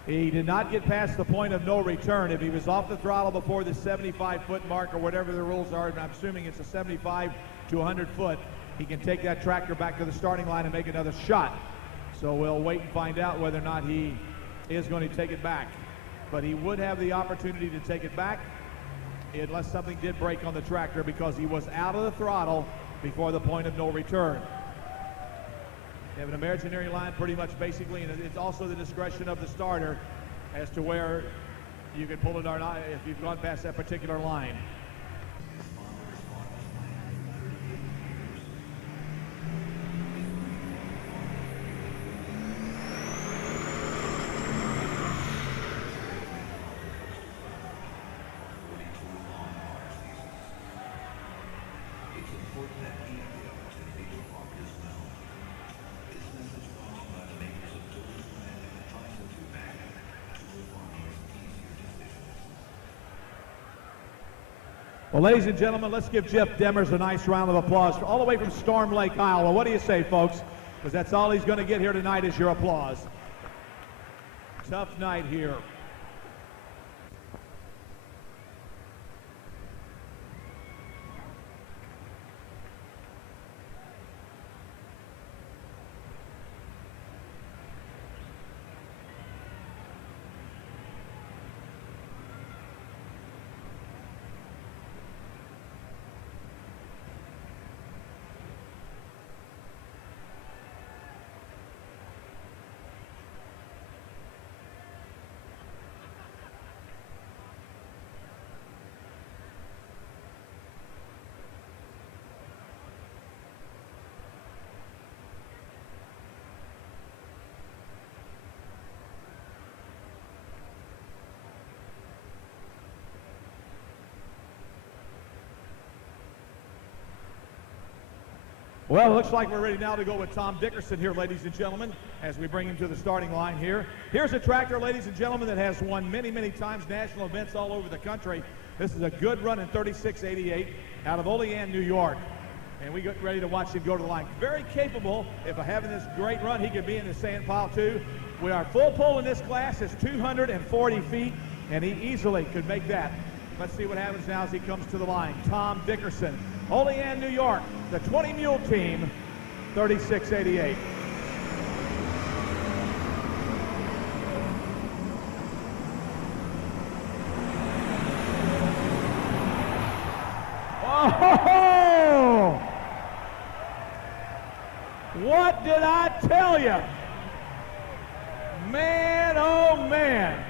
He did not get past the point of no return. If he was off the throttle before the 75-foot mark or whatever the rules are, and I'm assuming it's a 75 to 100 foot, he can take that tractor back to the starting line and make another shot. So we'll wait and find out whether or not he is going to take it back. But he would have the opportunity to take it back unless something did break on the tractor, because he was out of the throttle before the point of no return. They have an imaginary line pretty much basically, and it's also the discretion of the starter as to where you can pull it or not if you've gone past that particular line. Well, ladies and gentlemen, let's give Jeff Demers a nice round of applause all the way from Storm Lake, Iowa. What do you say, folks? Because that's all he's going to get here tonight is your applause. tough night here. Well, it looks like we're ready now to go with Tom Dickerson here, ladies and gentlemen, as we bring him to the starting line here. Here's a tractor, ladies and gentlemen, that has won many, many times national events all over the country. This is a good run in 36.88 out of Olean, New York. And we get ready to watch him go to the line. Very capable. If having this great run, he could be in the sand pile too. Our full pull in this class is 240 feet, and he easily could make that. Let's see what happens now as he comes to the line. Tom Dickerson, Olean, New York, the 20 mule team, 36.88. Oh! What did I tell you? Man, oh man.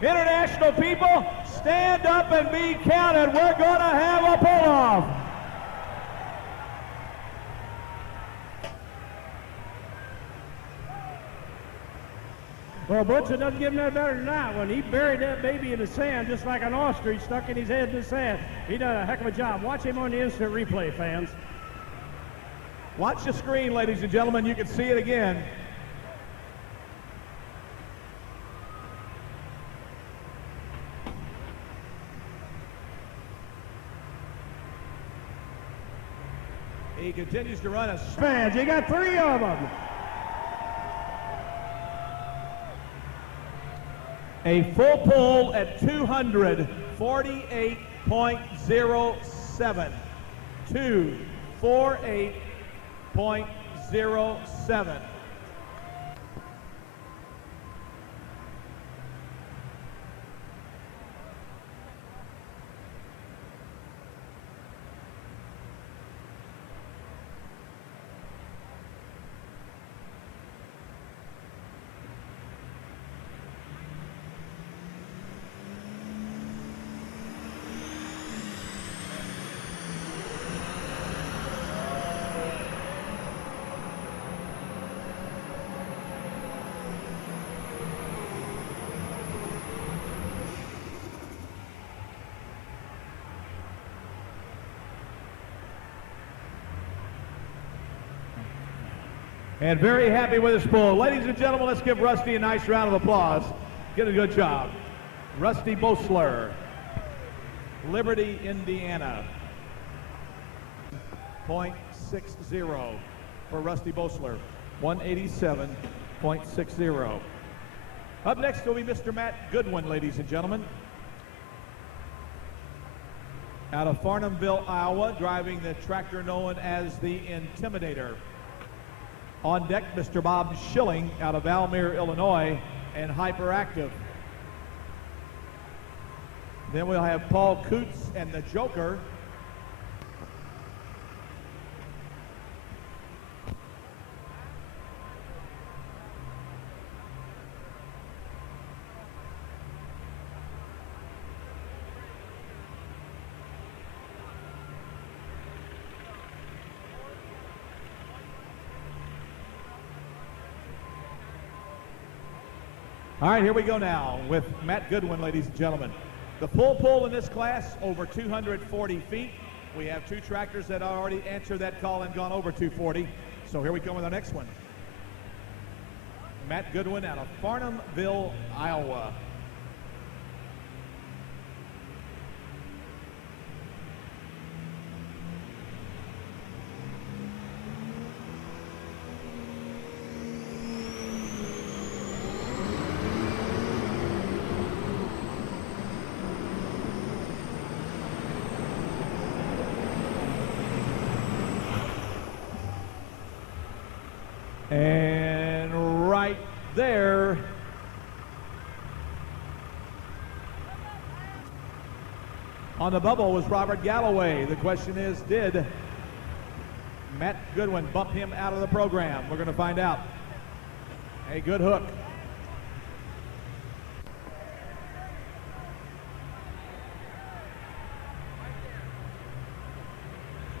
International people, stand up and be counted. We're going to have a pull-off. Well, Butch, it doesn't get no better than that one. He buried that baby in the sand just like an ostrich stuck in his head in the sand. He done a heck of a job. Watch him on the instant replay, fans. Watch the screen, ladies and gentlemen. You can see it again. He continues to run a Fans, you got 3 of them. A full pull at 248.07. 248.07. And very happy with his pull. Ladies and gentlemen, let's give Rusty a nice round of applause. Did a good job. Rusty Bosler, Liberty, Indiana. 0.60 for Rusty Bosler. 187.60. Up next will be Mr. Matt Goodwin, ladies and gentlemen. Out of Farnhamville, Iowa, driving the tractor known as the Intimidator. On deck, Mr. Bob Schilling out of Valmere, Illinois, and Hyperactive. Then we'll have Paul Coots and the Joker. All right, here we go now with Matt Goodwin, ladies and gentlemen. The full pull in this class, over 240 feet. We have 2 tractors that already answered that call and gone over 240. So here we come with our next one. Matt Goodwin out of Farnhamville, Iowa. there. On the bubble was Robert Galloway. The question is, did Matt Goodwin bump him out of the program? We're going to find out. A good hook.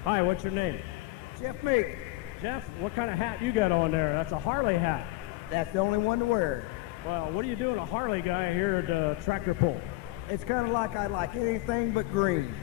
Hi, what's your name? Jeff Meek. Jeff, what kind of hat you got on there? That's a Harley hat. That's the only one to wear. Well, what are you doing, a Harley guy here at the tractor pull? It's kind of like I like anything but green.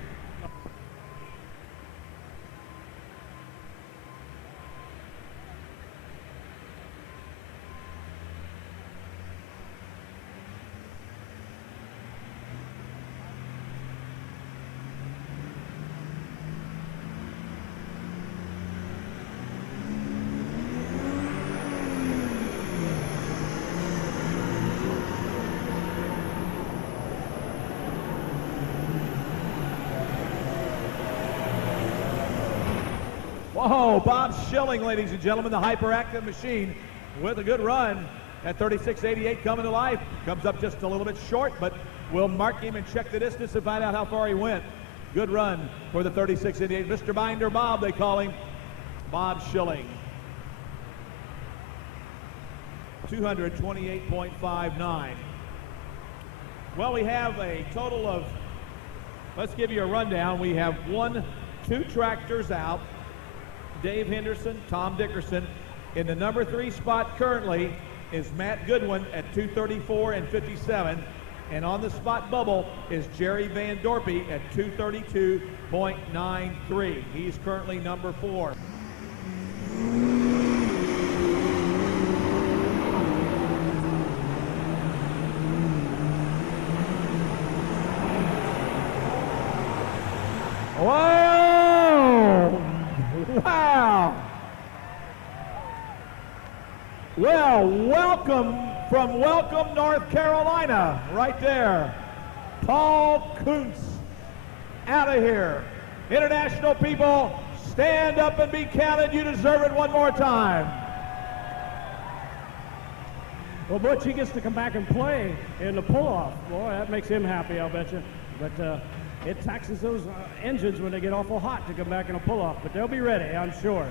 Whoa, Bob Schilling, ladies and gentlemen, the hyperactive machine with a good run at 36.88 coming to life. Comes up just a little bit short, but we'll mark him and check the distance and find out how far he went. Good run for the 36.88. Mr. Binder Bob, they call him. Bob Schilling. 228.59. Well, we have a total of, let's give you a rundown. We have 2 tractors out. Dave Henderson, Tom Dickerson. In the number 3 spot currently is Matt Goodwin at 234.57. And on the spot bubble is Jerry Van Dorpy at 232.93. He's currently number 4. Whoa! Wow! Well, welcome from Welcome, North Carolina, right there. Paul Kuntz out of here. International people, stand up and be counted. You deserve it one more time. Well, Butch, he gets to come back and play in the pull-off. Boy, that makes him happy, I'll bet you. But it taxes those engines when they get awful hot to come back in a pull-off. But they'll be ready, I'm sure.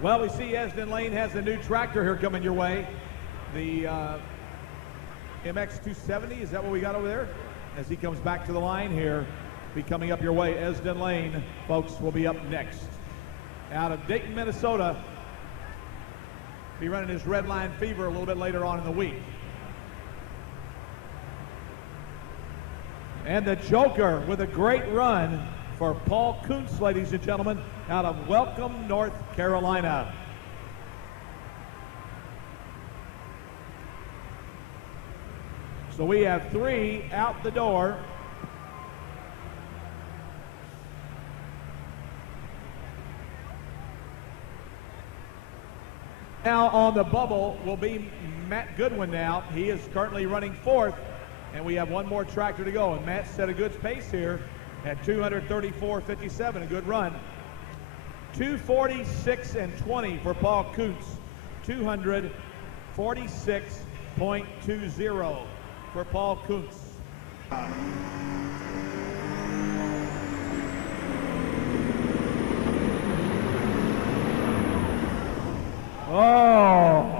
Well, we see Esden Lane has a new tractor here coming your way. The MX270, is that what we got over there? As he comes back to the line here, be coming up your way. Esden Lane, folks, will be up next. Out of Dayton, Minnesota, be running his Red Line Fever a little bit later on in the week. And the Joker with a great run for Paul Kuntz, ladies and gentlemen, out of Welcome, North Carolina. So we have 3 out the door. Now on the bubble will be Matt Goodwin now. He is currently running 4th, and we have 1 more tractor to go. And Matt set a good pace here at 234.57, a good run. 246.20 for Paul Kuntz. 246.20 for Paul Kuntz. Oh!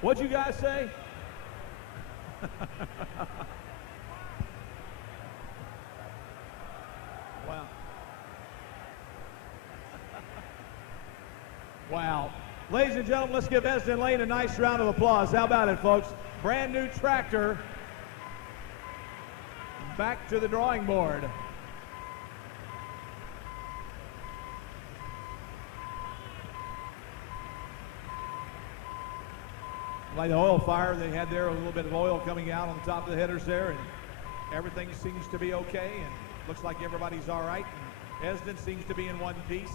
What'd you guys say? Wow. Wow. Ladies and gentlemen, let's give Esden Lane a nice round of applause. How about it, folks? Brand new tractor. Back to the drawing board. Like the oil fire they had there, a little bit of oil coming out on the top of the headers there, and everything seems to be okay, and looks like everybody's all right. And Esden seems to be in one piece.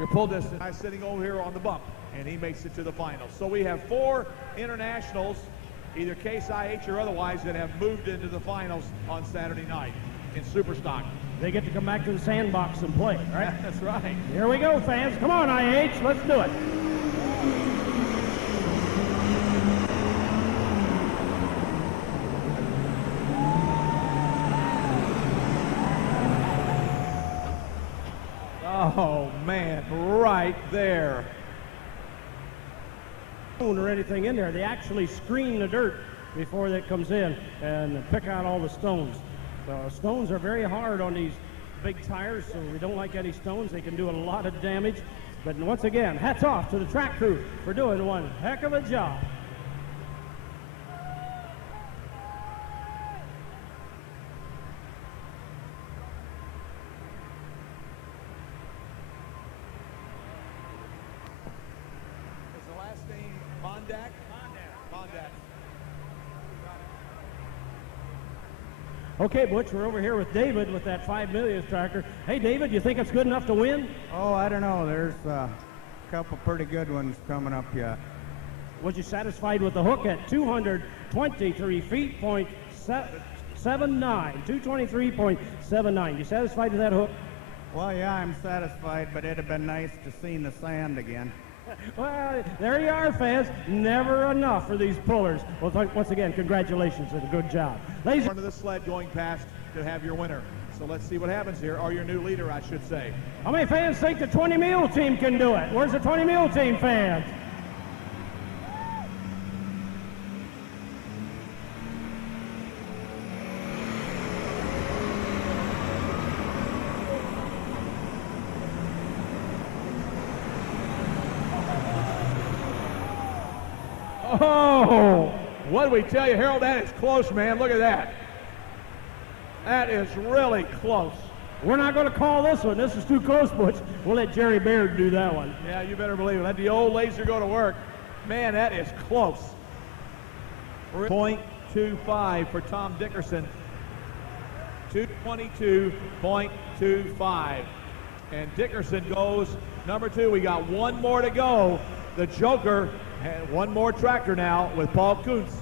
your pull distance. Guy sitting over here on the bump, and he makes it to the finals. So we have 4 internationals, either Case IH or otherwise, that have moved into the finals on Saturday night in Superstock. They get to come back to the sandbox and play, right? That's right. Here we go, fans. Come on, IH. Let's do it. Oh, man, right there. Or anything in there. They actually screen the dirt before that comes in and pick out all the stones. So stones are very hard on these big tires, so we don't like any stones. They can do a lot of damage. But once again, hats off to the track crew for doing one heck of a job. Is the last name Mondak? Mondak. Okay, Butch, we're over here with David with that 5 millionth tractor. Hey, David, you think it's good enough to win? Oh, I don't know. There's a couple pretty good ones coming up yet. Was you satisfied with the hook at 223 feet, .79, 223.79? You satisfied with that hook? Well, yeah, I'm satisfied, but it'd have been nice to see the sand again. Well, there you are, fans. Never enough for these pullers. Well, once again, congratulations and a good job. Ladies, Front of the sled going past to have your winner. So let's see what happens here, or your new leader, I should say. how many fans think the 20 mule team can do it? Where's the 20 mule team fans? Oh, what did we tell you, Harold? That is close, man. Look at that. That is really close. We're not going to call this one. This is too close, Butch. We'll let Jerry Baird do that one. Yeah, you better believe it. Let the old laser go to work. Man, that is close. 0.25 for Tom Dickerson. 222.25. And Dickerson goes number 2. We got one more to go. The Joker had one more tractor now with Paul Kuntz.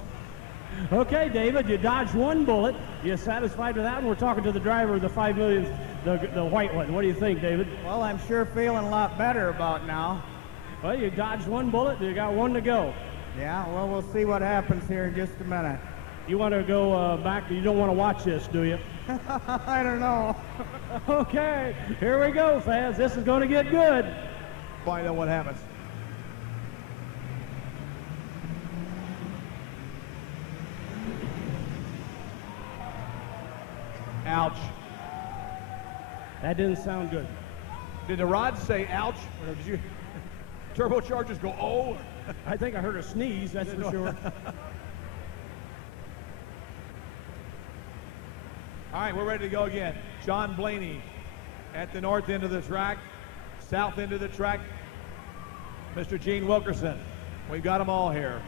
Okay, David, you dodged one bullet. You satisfied with that one? We're talking to the driver of the 5 million, the white one. What do you think, David? Well, I'm sure feeling a lot better about now. Well, you dodged one bullet. You got one to go. Yeah, well, we'll see what happens here in just a minute. You want to go back? You don't want to watch this, do you? I don't know. Okay, here we go, fans. This is going to get good. Find out what happens. Ouch. That didn't sound good. Did the rod say ouch? Or did you turbochargers go oh? I think I heard a sneeze, that's for sure. All right, we're ready to go again. John Blaney at the north end of the track, south end of the track, Mr. Gene Wilkerson. We've got them all here.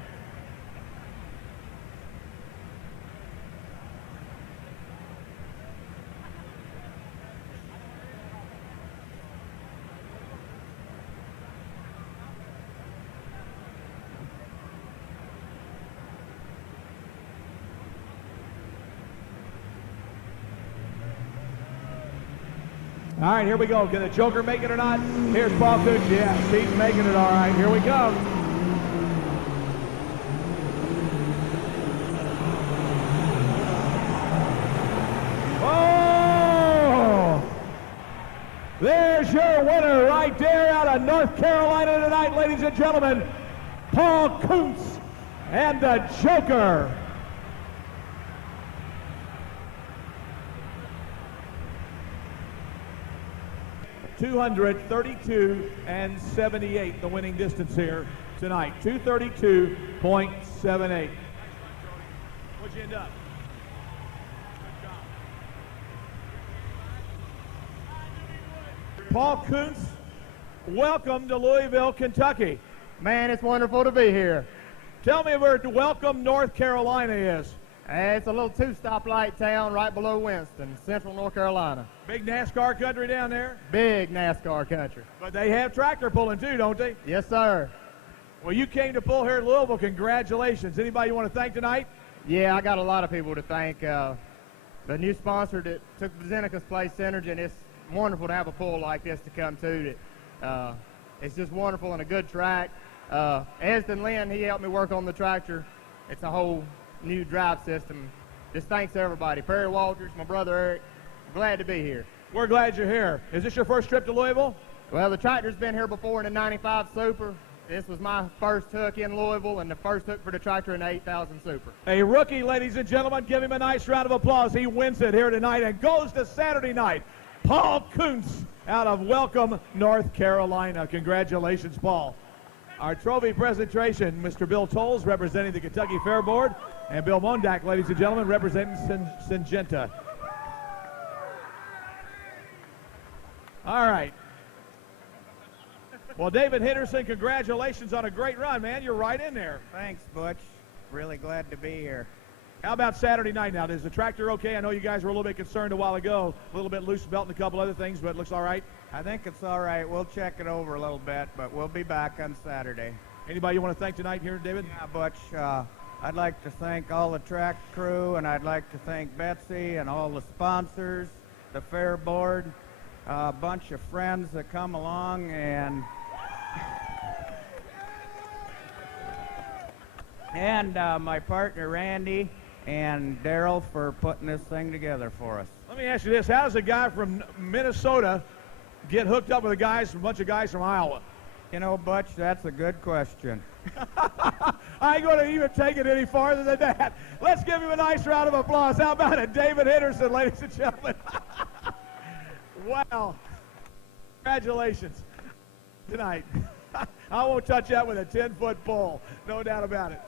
All right, here we go. Can the Joker make it or not? Here's Paul Kuntz. Yeah, he's making it all right. Here we go. Oh! There's your winner right there out of North Carolina tonight, ladies and gentlemen. Paul Kuntz and the Joker. .232.78, the winning distance here tonight. 232.78. What'd you end up? Good job. Paul Kuntz, welcome to Louisville, Kentucky. Man, it's wonderful to be here. Tell me where welcome North Carolina is. It's a little two-stoplight town right below Winston, central North Carolina. Big NASCAR country down there? Big NASCAR country. But they have tractor pulling too, don't they? Yes, sir. Well, you came to pull here at Louisville. Congratulations. Anybody you want to thank tonight? Yeah, I got a lot of people to thank. The new sponsor that took Zenica's place, Synergy, and it's wonderful to have a pull like this to come to. It's just wonderful and a good track. Esden Lynn, he helped me work on the tractor. It's a whole new drive system. Just thanks to everybody. Perry Walters, my brother Eric. Glad to be here. We're glad you're here. Is this your first trip to Louisville? Well, the tractor's been here before in the 95 Super. This was my first hook in Louisville and the first hook for the tractor in the 8000 Super. A rookie, ladies and gentlemen. Give him a nice round of applause. He wins it here tonight and goes to Saturday night. Paul Kuntz out of Welcome, North Carolina. Congratulations, Paul. Our trophy presentation, Mr. Bill Tolles representing the Kentucky Fair Board, and Bill Mondak, ladies and gentlemen, representing Syngenta. All right. Well, David Henderson, congratulations on a great run, man. You're right in there. Thanks, Butch. Really glad to be here. How about Saturday night now? Is the tractor okay? I know you guys were a little bit concerned a while ago. A little bit loose belt and a couple other things, but it looks all right. I think it's all right. We'll check it over a little bit, but we'll be back on Saturday. Anybody you want to thank tonight here, David? Yeah, Butch. I'd like to thank all the track crew, and I'd like to thank Betsy and all the sponsors, the fair board, a bunch of friends that come along, and my partner Randy and Daryl for putting this thing together for us. Let me ask you this. How does a guy from Minnesota get hooked up with a bunch of guys from Iowa? You know, Butch, that's a good question. I ain't going to even take it any farther than that. Let's give him a nice round of applause. How about it, David Henderson, ladies and gentlemen? Wow. Congratulations tonight. I won't touch that with a 10-foot pole. No doubt about it.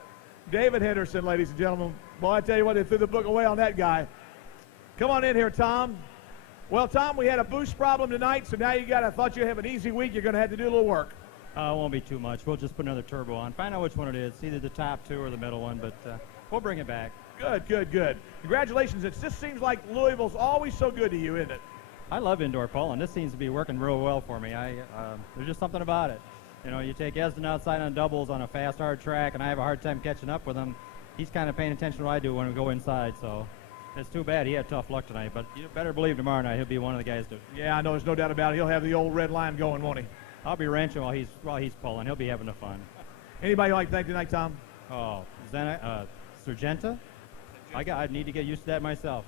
David Henderson, ladies and gentlemen. Boy, I tell you what, they threw the book away on that guy. Come on in here, Tom. Well, Tom, we had a boost problem tonight, so now I thought you'd have an easy week. You're going to have to do a little work. It won't be too much. We'll just put another turbo on. Find out which one it is, either the top two or the middle one, but we'll bring it back. Good, good, good. Congratulations. It just seems like Louisville's always so good to you, isn't it? I love indoor pulling. This seems to be working real well for me. There's just something about it. You know, you take Esden outside on doubles on a fast, hard track, and I have a hard time catching up with him. He's kind of paying attention to what I do when we go inside, so it's too bad he had tough luck tonight, but you better believe tomorrow night he'll be one of the guys to. Yeah, I know. There's no doubt about it. He'll have the old red line going, won't he? I'll be wrenching while he's pulling. He'll be having the fun. Anybody like to thank tonight, Tom? Oh, Syngenta? I need to get used to that myself.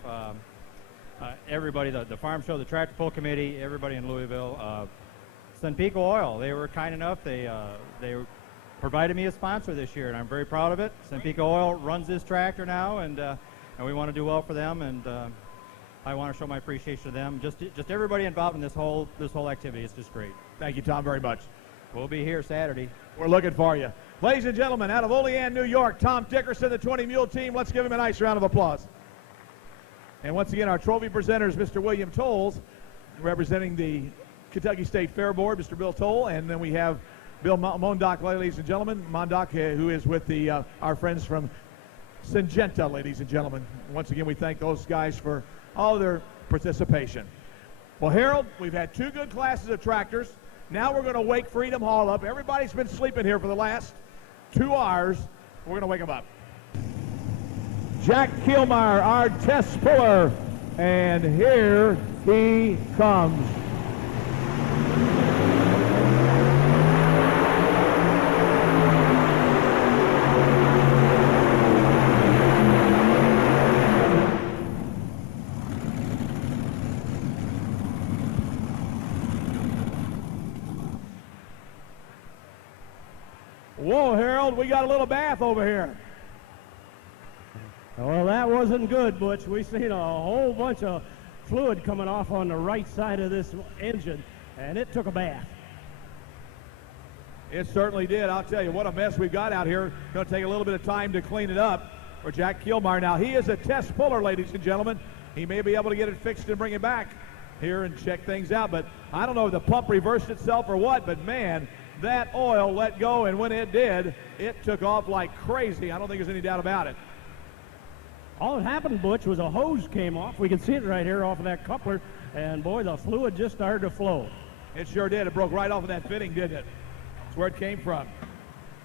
Everybody, the farm show, the tractor pull committee, everybody in Louisville. Sunpico Oil, they were kind enough. They provided me a sponsor this year, and I'm very proud of it. Sunpico Oil runs this tractor now, and we want to do well for them, and I want to show my appreciation to them. Just everybody involved in this whole activity. It's just great. Thank you, Tom, very much. We'll be here Saturday. We're looking for you. Ladies and gentlemen, out of Olean, New York, Tom Dickerson, the 20 Mule team. Let's give him a nice round of applause. And once again, our trophy presenters, Mr. William Tolles, representing the Kentucky State Fair Board, Mr. Bill Toll, and then we have Bill Mondak, ladies and gentlemen. Mondak, who is with our friends from Syngenta, ladies and gentlemen. Once again, we thank those guys for all their participation. Well, Harold, we've had two good classes of tractors. Now we're going to wake Freedom Hall up. Everybody's been sleeping here for the last 2 hours. We're going to wake them up. Jack Kielmeyer, our test puller, and here he comes. Whoa, Harold, we got a little bath over here. Well, that wasn't good, Butch. We seen a whole bunch of fluid coming off on the right side of this engine, and it took a bath. It certainly did. I'll tell you, what a mess we've got out here. Going to take a little bit of time to clean it up for Jack Kielmeyer. Now, he is a test puller, ladies and gentlemen. He may be able to get it fixed and bring it back here and check things out, but I don't know if the pump reversed itself or what, but man, that oil let go, and when it did, it took off like crazy. I don't think there's any doubt about it. All that happened, Butch, was a hose came off. We can see it right here off of that coupler, and boy, the fluid just started to flow. It sure did. It broke right off of that fitting, didn't it? That's where it came from.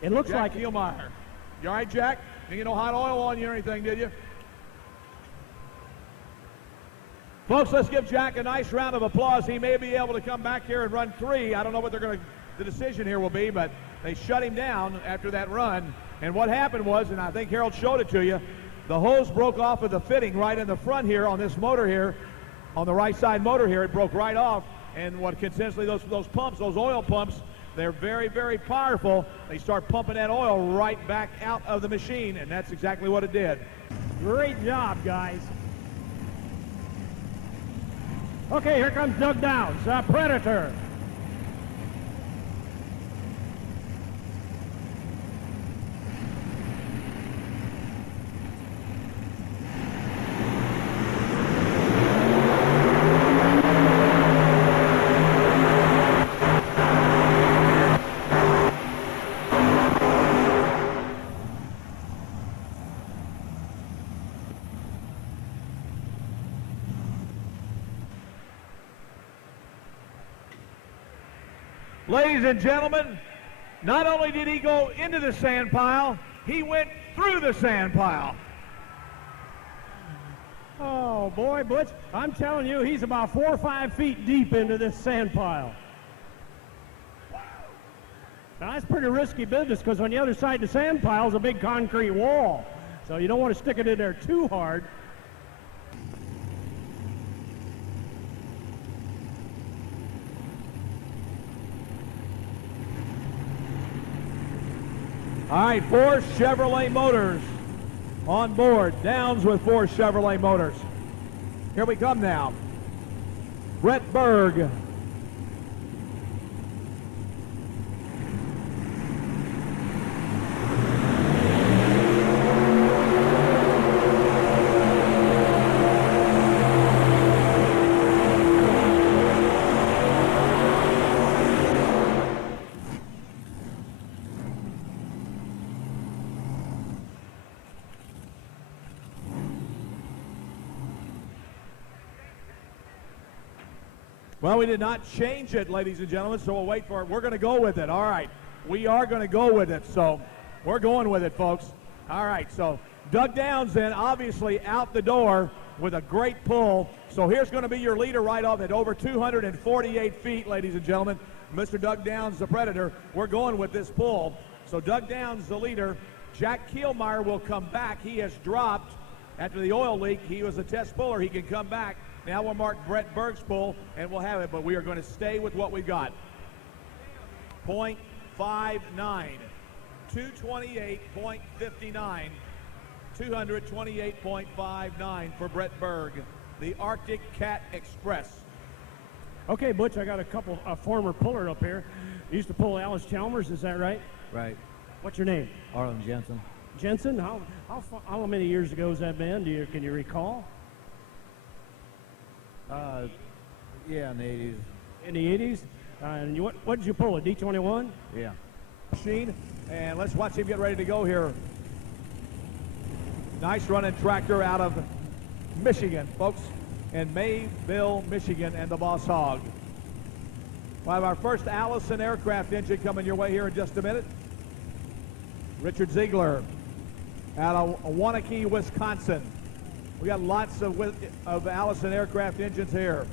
It looks Jack like Kielmeyer. You all right, Jack? Didn't get no hot oil on you or anything, did you? Folks, let's give Jack a nice round of applause. He may be able to come back here and run 3. I don't know what the decision here will be, but they shut him down after that run. And what happened was, and I think Harold showed it to you, the hose broke off of the fitting right in the front here on this motor here, on the right side motor here. It broke right off. And what consistently, those pumps, those oil pumps, they're very, very powerful. They start pumping that oil right back out of the machine, and that's exactly what it did. great job, guys. Okay, here comes Doug Downs, Predator. Ladies and gentlemen, not only did he go into the sand pile, he went through the sand pile. Oh, boy, Butch, I'm telling you, he's about 4 or 5 feet deep into this sand pile. Now, that's pretty risky business because on the other side of the sand pile is a big concrete wall. So you don't want to stick it in there too hard. All right, 4 Chevrolet motors on board. Downs with 4 Chevrolet motors. Here we come now. Brett Berg. Well, we did not change it, ladies and gentlemen, so we'll wait for it. We're going to go with it. All right. We are going to go with it, so we're going with it, folks. All right, so Doug Downs then obviously out the door with a great pull. So here's going to be your leader right off at over 248 feet, ladies and gentlemen. Mr. Doug Downs, the Predator. We're going with this pull. So Doug Downs, the leader. Jack Kielmeyer will come back. He has dropped after the oil leak. He was a test puller. He can come back. Now we'll mark Brett Berg's pull, and we'll have it, but we are going to stay with what we got. 0.59, 228.59, 228.59 for Brett Berg, the Arctic Cat Express. Okay, Butch, I got a former puller up here. Used to pull Alice Chalmers, is that right? Right. What's your name? Arlen Jensen. Jensen? How many years ago has that been? Can you recall? Yeah, in the 80s. In the 80s? And what did you pull, a D21? Yeah. Machine, and let's watch him get ready to go here. Nice running tractor out of Michigan, folks, in Mayville, Michigan, and the Boss Hog. We'll have our first Allison aircraft engine coming your way here in just a minute. Richard Ziegler out of Waunakee, Wisconsin. We got lots of Allison aircraft engines here.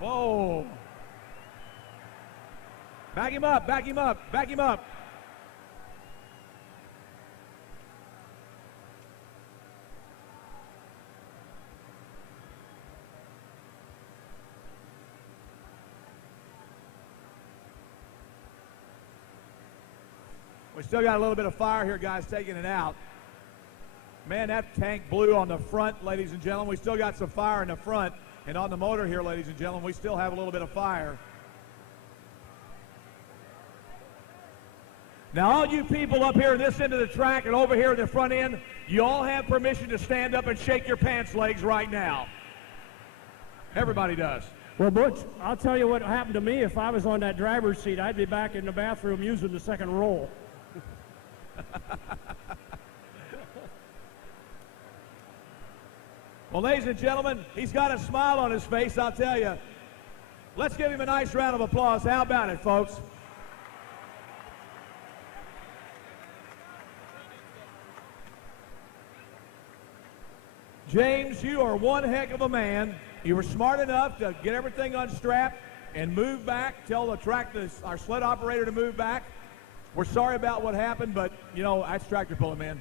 Whoa. Back him up, back him up, back him up. We still got a little bit of fire here, guys, taking it out. Man, that tank blew on the front, ladies and gentlemen. We still got some fire in the front. And on the motor here, ladies and gentlemen, we still have a little bit of fire. Now, all you people up here this end of the track and over here in the front end, you all have permission to stand up and shake your pants legs right now. Everybody does. Well, Butch, I'll tell you what happened to me. If I was on that driver's seat, I'd be back in the bathroom using the second roll. Well, ladies and gentlemen, he's got a smile on his face, I'll tell you. Let's give him a nice round of applause. How about it, folks? James, you are one heck of a man. You were smart enough to get everything unstrapped and move back, tell the our sled operator to move back. We're sorry about what happened, but, you know, that's tractor pulling, man.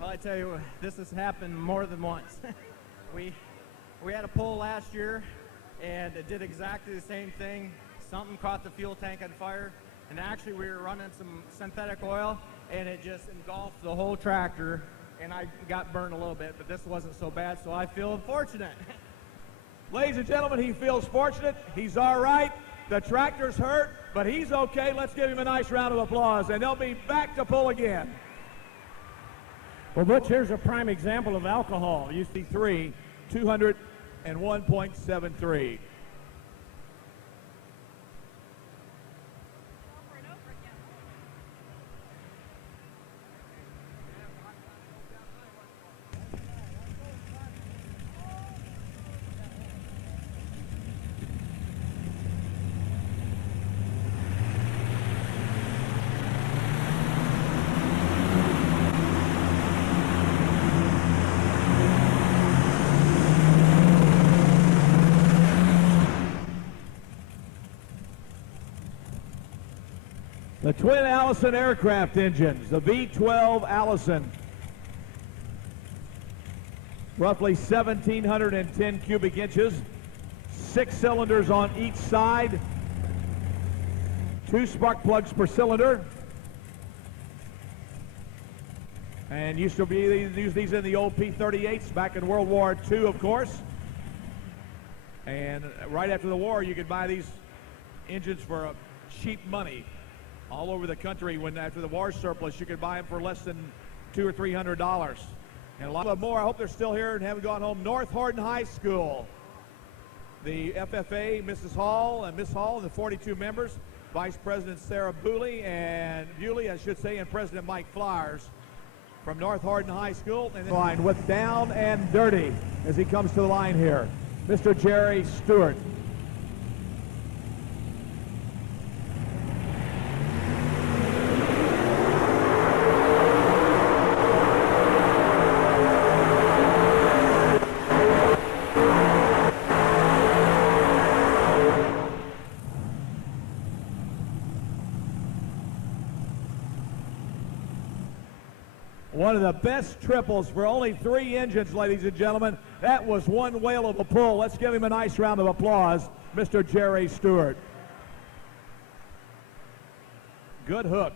Well, I tell you, this has happened more than once. we had a pull last year, and it did exactly the same thing. Something caught the fuel tank on fire, and actually we were running some synthetic oil, and it just engulfed the whole tractor, and I got burned a little bit, but this wasn't so bad, so I feel fortunate. Ladies and gentlemen, he feels fortunate. He's all right. The tractor's hurt, but he's okay. Let's give him a nice round of applause, and they'll be back to pull again. Well, Butch, here's a prime example of alcohol. UC3, 201.73. The twin Allison aircraft engines, the V12 Allison. Roughly 1,710 cubic inches, 6 cylinders on each side, 2 spark plugs per cylinder. And used to use these in the old P-38s back in World War II, of course. And right after the war, you could buy these engines for cheap money. All over the country, when after the war surplus, you could buy them for less than $200 or $300. And a lot of more, I hope they're still here and haven't gone home. North Horton High School. The FFA, Mrs. Hall and Miss Hall, and the 42 members, Vice President Sarah Bewley, and President Mike Flowers from North Horton High School. And then line with Down and Dirty as he comes to the line here, Mr. Jerry Stewart. One of the best triples for only 3 engines, ladies and gentlemen. That was one whale of a pull. Let's give him a nice round of applause, Mr. Jerry Stewart. Good hook.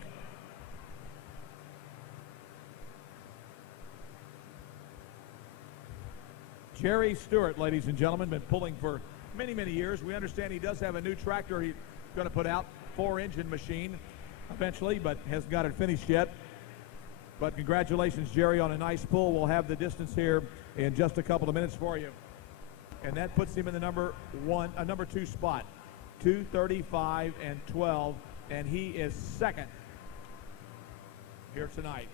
Jerry Stewart, ladies and gentlemen, been pulling for many, many years. We understand he does have a new tractor he's going to put out, 4-engine machine eventually, but hasn't got it finished yet. But congratulations, Jerry, on a nice pull. We'll have the distance here in just a couple of minutes for you. And that puts him in the number 2 spot, 2:35 and 12, and he is second here tonight.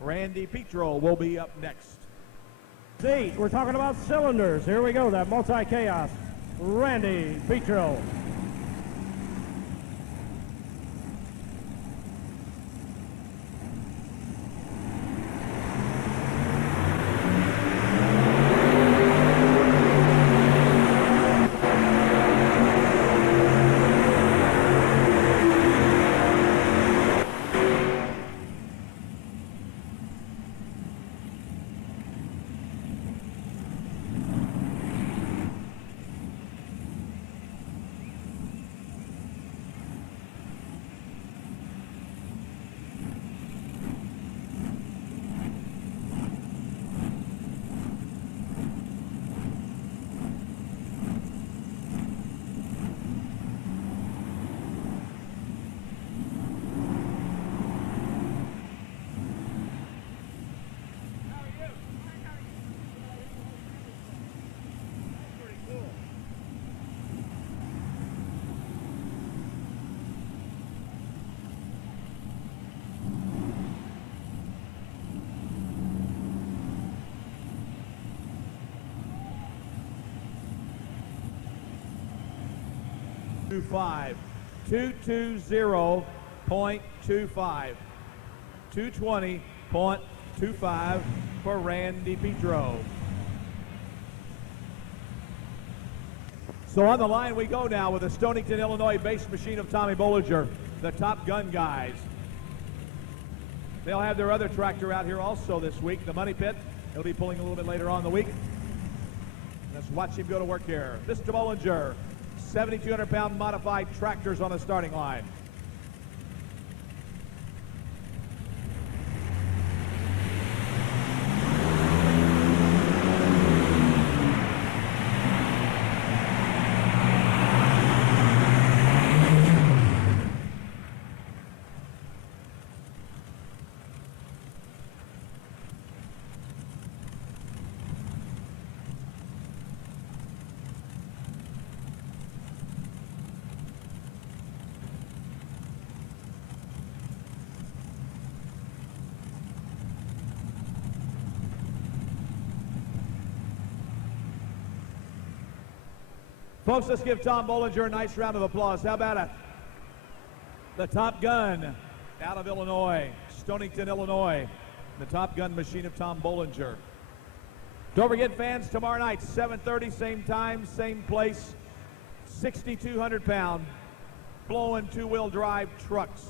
Randy Petro will be up next. We're talking about cylinders. Here we go, that multi-chaos. Randy Petro. 220.25. 220.25. 220.25 for Randy Petro. So on the line we go now with the Stonington, Illinois based machine of Tommy Bollinger, the Top Gun guys. They'll have their other tractor out here also this week, the Money Pit. He'll be pulling a little bit later on in the week. Let's watch him go to work here. Mr. Bollinger, 7,200-pound modified tractors on the starting line. Folks, let's give Tom Bollinger a nice round of applause. How about it? The Top Gun out of Illinois, Stonington, Illinois. The Top Gun machine of Tom Bollinger. Don't forget, fans, tomorrow night, 7:30, same time, same place. 6,200-pound blowing two-wheel drive trucks.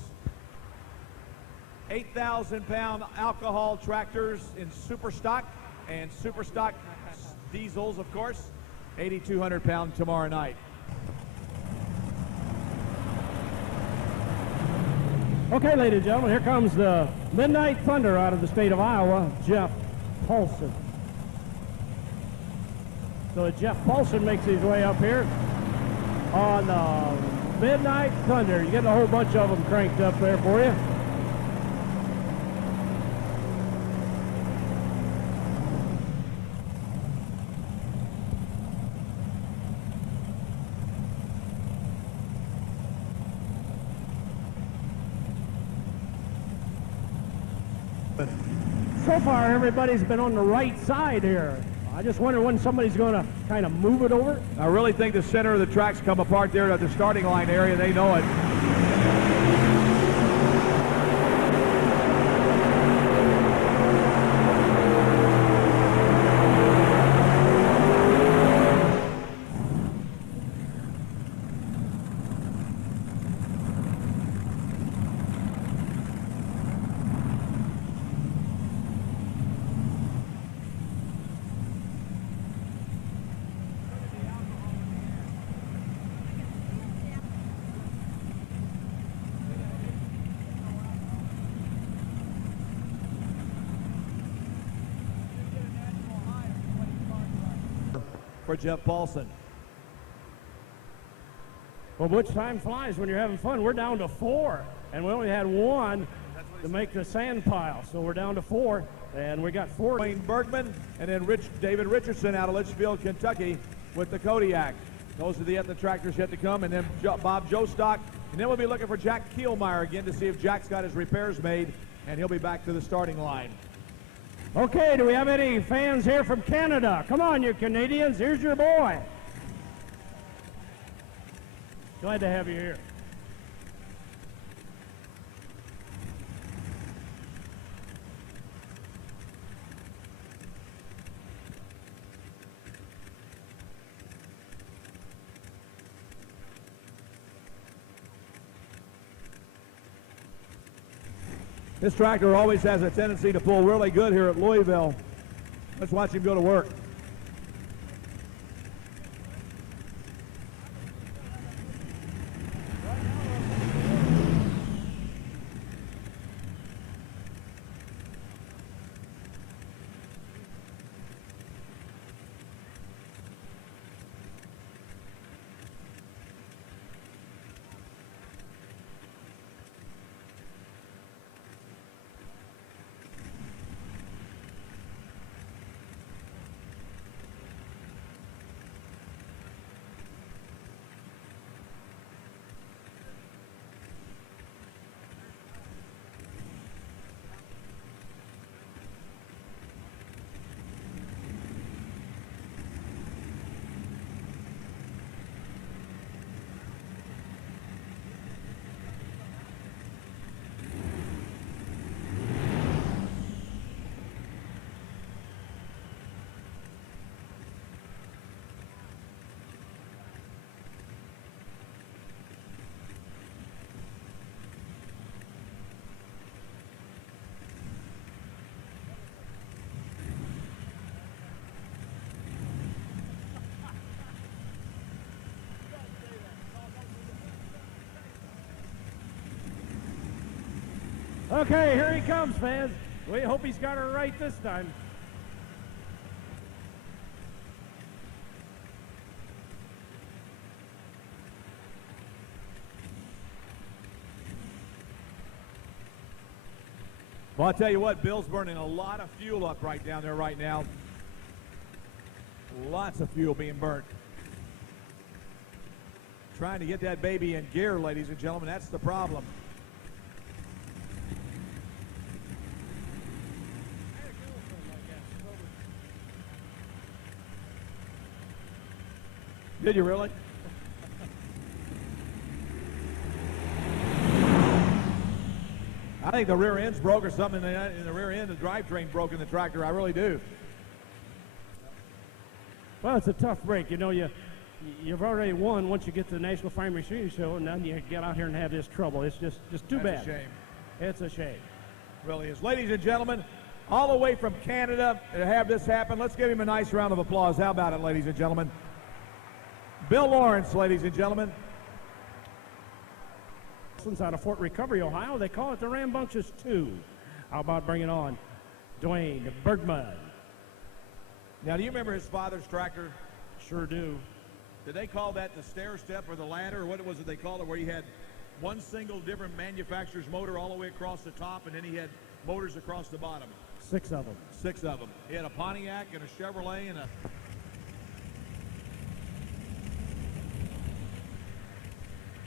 8,000-pound alcohol tractors in super stock and super stock diesels, of course. 8,200-pound tomorrow night. Okay, ladies and gentlemen, here comes the Midnight Thunder out of the state of Iowa, Jeff Paulson. So Jeff Paulson makes his way up here on the Midnight Thunder. You're getting a whole bunch of them cranked up there for you. So far, everybody's been on the right side here. I just wonder when somebody's going to kind of move it over. I really think the center of the tracks come apart there at the starting line area. They know it. For Jeff Paulson. Well, which time flies when you're having fun. We're down to 4, and we only had 1 to make the sand pile. So we're down to 4, and we got 4. Wayne Bergman, and then David Richardson out of Litchfield, Kentucky with the Kodiak. Those are the tractors yet to come, and then Bob Jostock. And then we'll be looking for Jack Kielmeyer again to see if Jack's got his repairs made, and he'll be back to the starting line. Okay, do we have any fans here from Canada? Come on, you Canadians. Here's your boy. Glad to have you here. This tractor always has a tendency to pull really good here at Louisville. Let's watch him go to work. Okay, here he comes, fans. We hope he's got her right this time. Well, I'll tell you what, Bill's burning a lot of fuel up right down there right now. Lots of fuel being burnt. Trying to get that baby in gear, ladies and gentlemen. That's the problem. Did you really? I think the rear end's broke or something in the rear end. The drivetrain broke in the tractor. I really do. Well, it's a tough break. You know, you've already won once you get to the National Farm Machinery Show, and then you get out here and have this trouble. It's just too bad. It's a shame. It's a shame. It really is. Ladies and gentlemen, all the way from Canada to have this happen, let's give him a nice round of applause. How about it, ladies and gentlemen? Bill Lawrence, ladies and gentlemen. Out of Fort Recovery, Ohio. They call it the Rambunctious 2. How about bringing on Dwayne Bergman? Now, do you remember his father's tractor? Sure do. Did they call that the stair step or the ladder, or what was it they called it, where he had one single different manufacturer's motor all the way across the top, and then he had motors across the bottom? 6 of them. 6 of them. He had a Pontiac and a Chevrolet and a...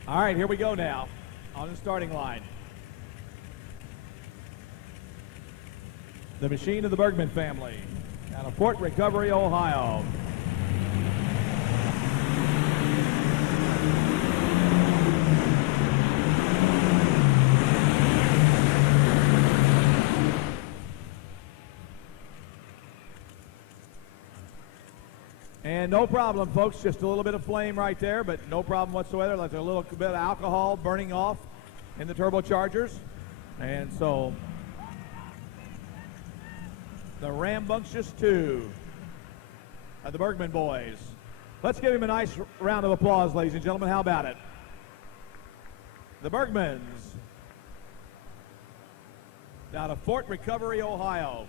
All right, here we go now on the starting line. The machine of the Bergman family out of Fort Recovery, Ohio. And no problem, folks, just a little bit of flame right there, but no problem whatsoever. Like a little bit of alcohol burning off in the turbochargers. And so the Rambunctious 2 of the Bergman boys. Let's give him a nice round of applause, ladies and gentlemen. How about it? The Bergmans out of Fort Recovery, Ohio.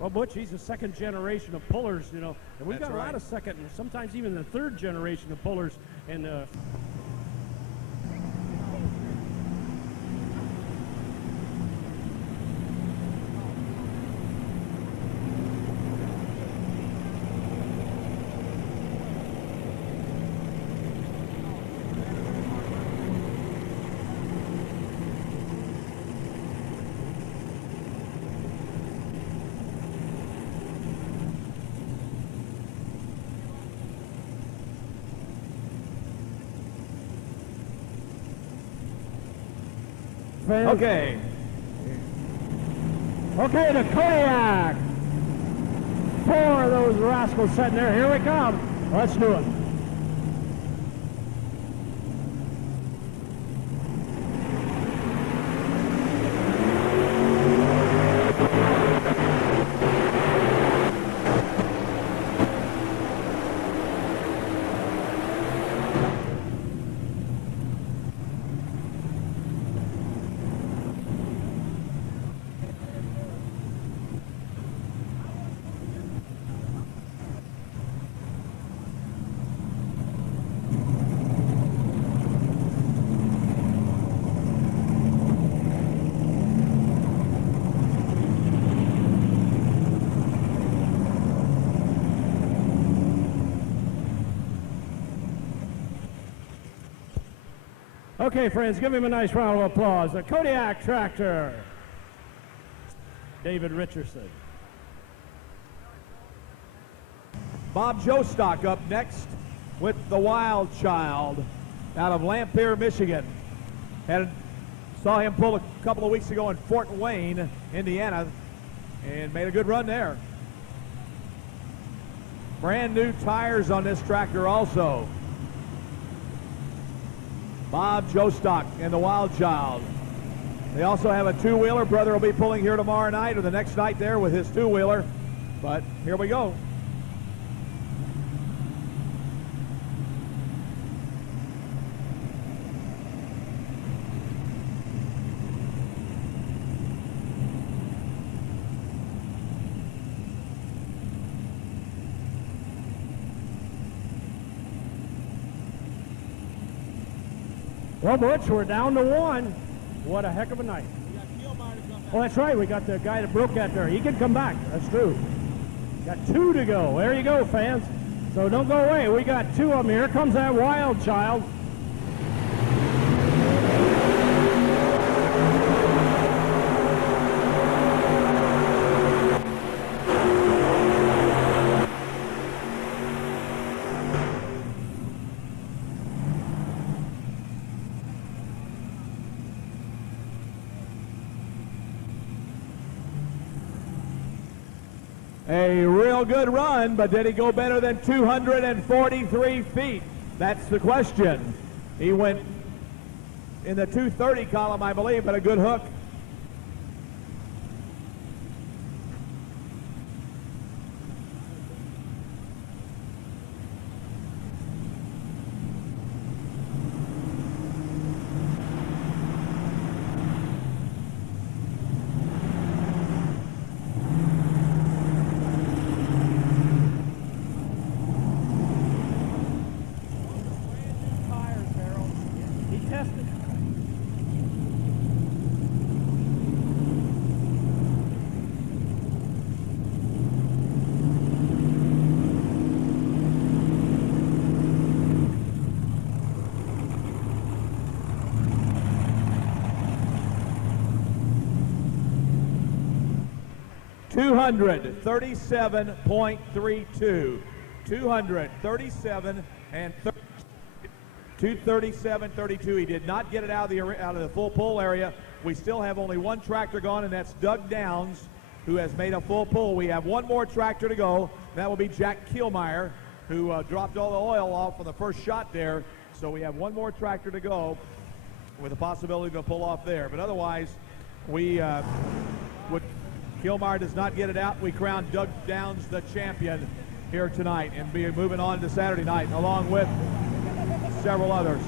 Well, Butch, he's a second generation of pullers, you know, and we've That's got a lot right. of second and sometimes even the third generation of pullers. And Okay. Okay, the Kodiak. 4 of those rascals sitting there. Here we come. Let's do it. Okay, friends, give him a nice round of applause. The Kodiak tractor. David Richardson. Bob Jostock up next with the Wild Child out of Lampere, Michigan. Saw him pull a couple of weeks ago in Fort Wayne, Indiana, and made a good run there. Brand new tires on this tractor also. Bob Jostock and the Wild Child. They also have a two-wheeler. Brother will be pulling here tomorrow night or the next night there with his two-wheeler. But here we go. Well, Butch, we're down to one. What a heck of a night. Oh, that's right. We got the guy that broke that there. He can come back. That's true. Got 2 to go. There you go, fans. So don't go away. We got 2 of them. Here comes that wild child. A real good run, but did he go better than 243 feet? That's the question. He went in the 230 column, I believe, but a good hook. He tested. 237.32. 237 and 237.32. He did not get it out of the full pull area. We still have only one tractor gone, and that's Doug Downs, who has made a full pull. We have one more tractor to go. That will be Jack Kielmeyer, who dropped all the oil off on the first shot there. So we have one more tractor to go with the possibility to pull off there. But otherwise, Kielmeyer does not get it out. We crown Doug Downs the champion here tonight and be moving on to Saturday night along with several others.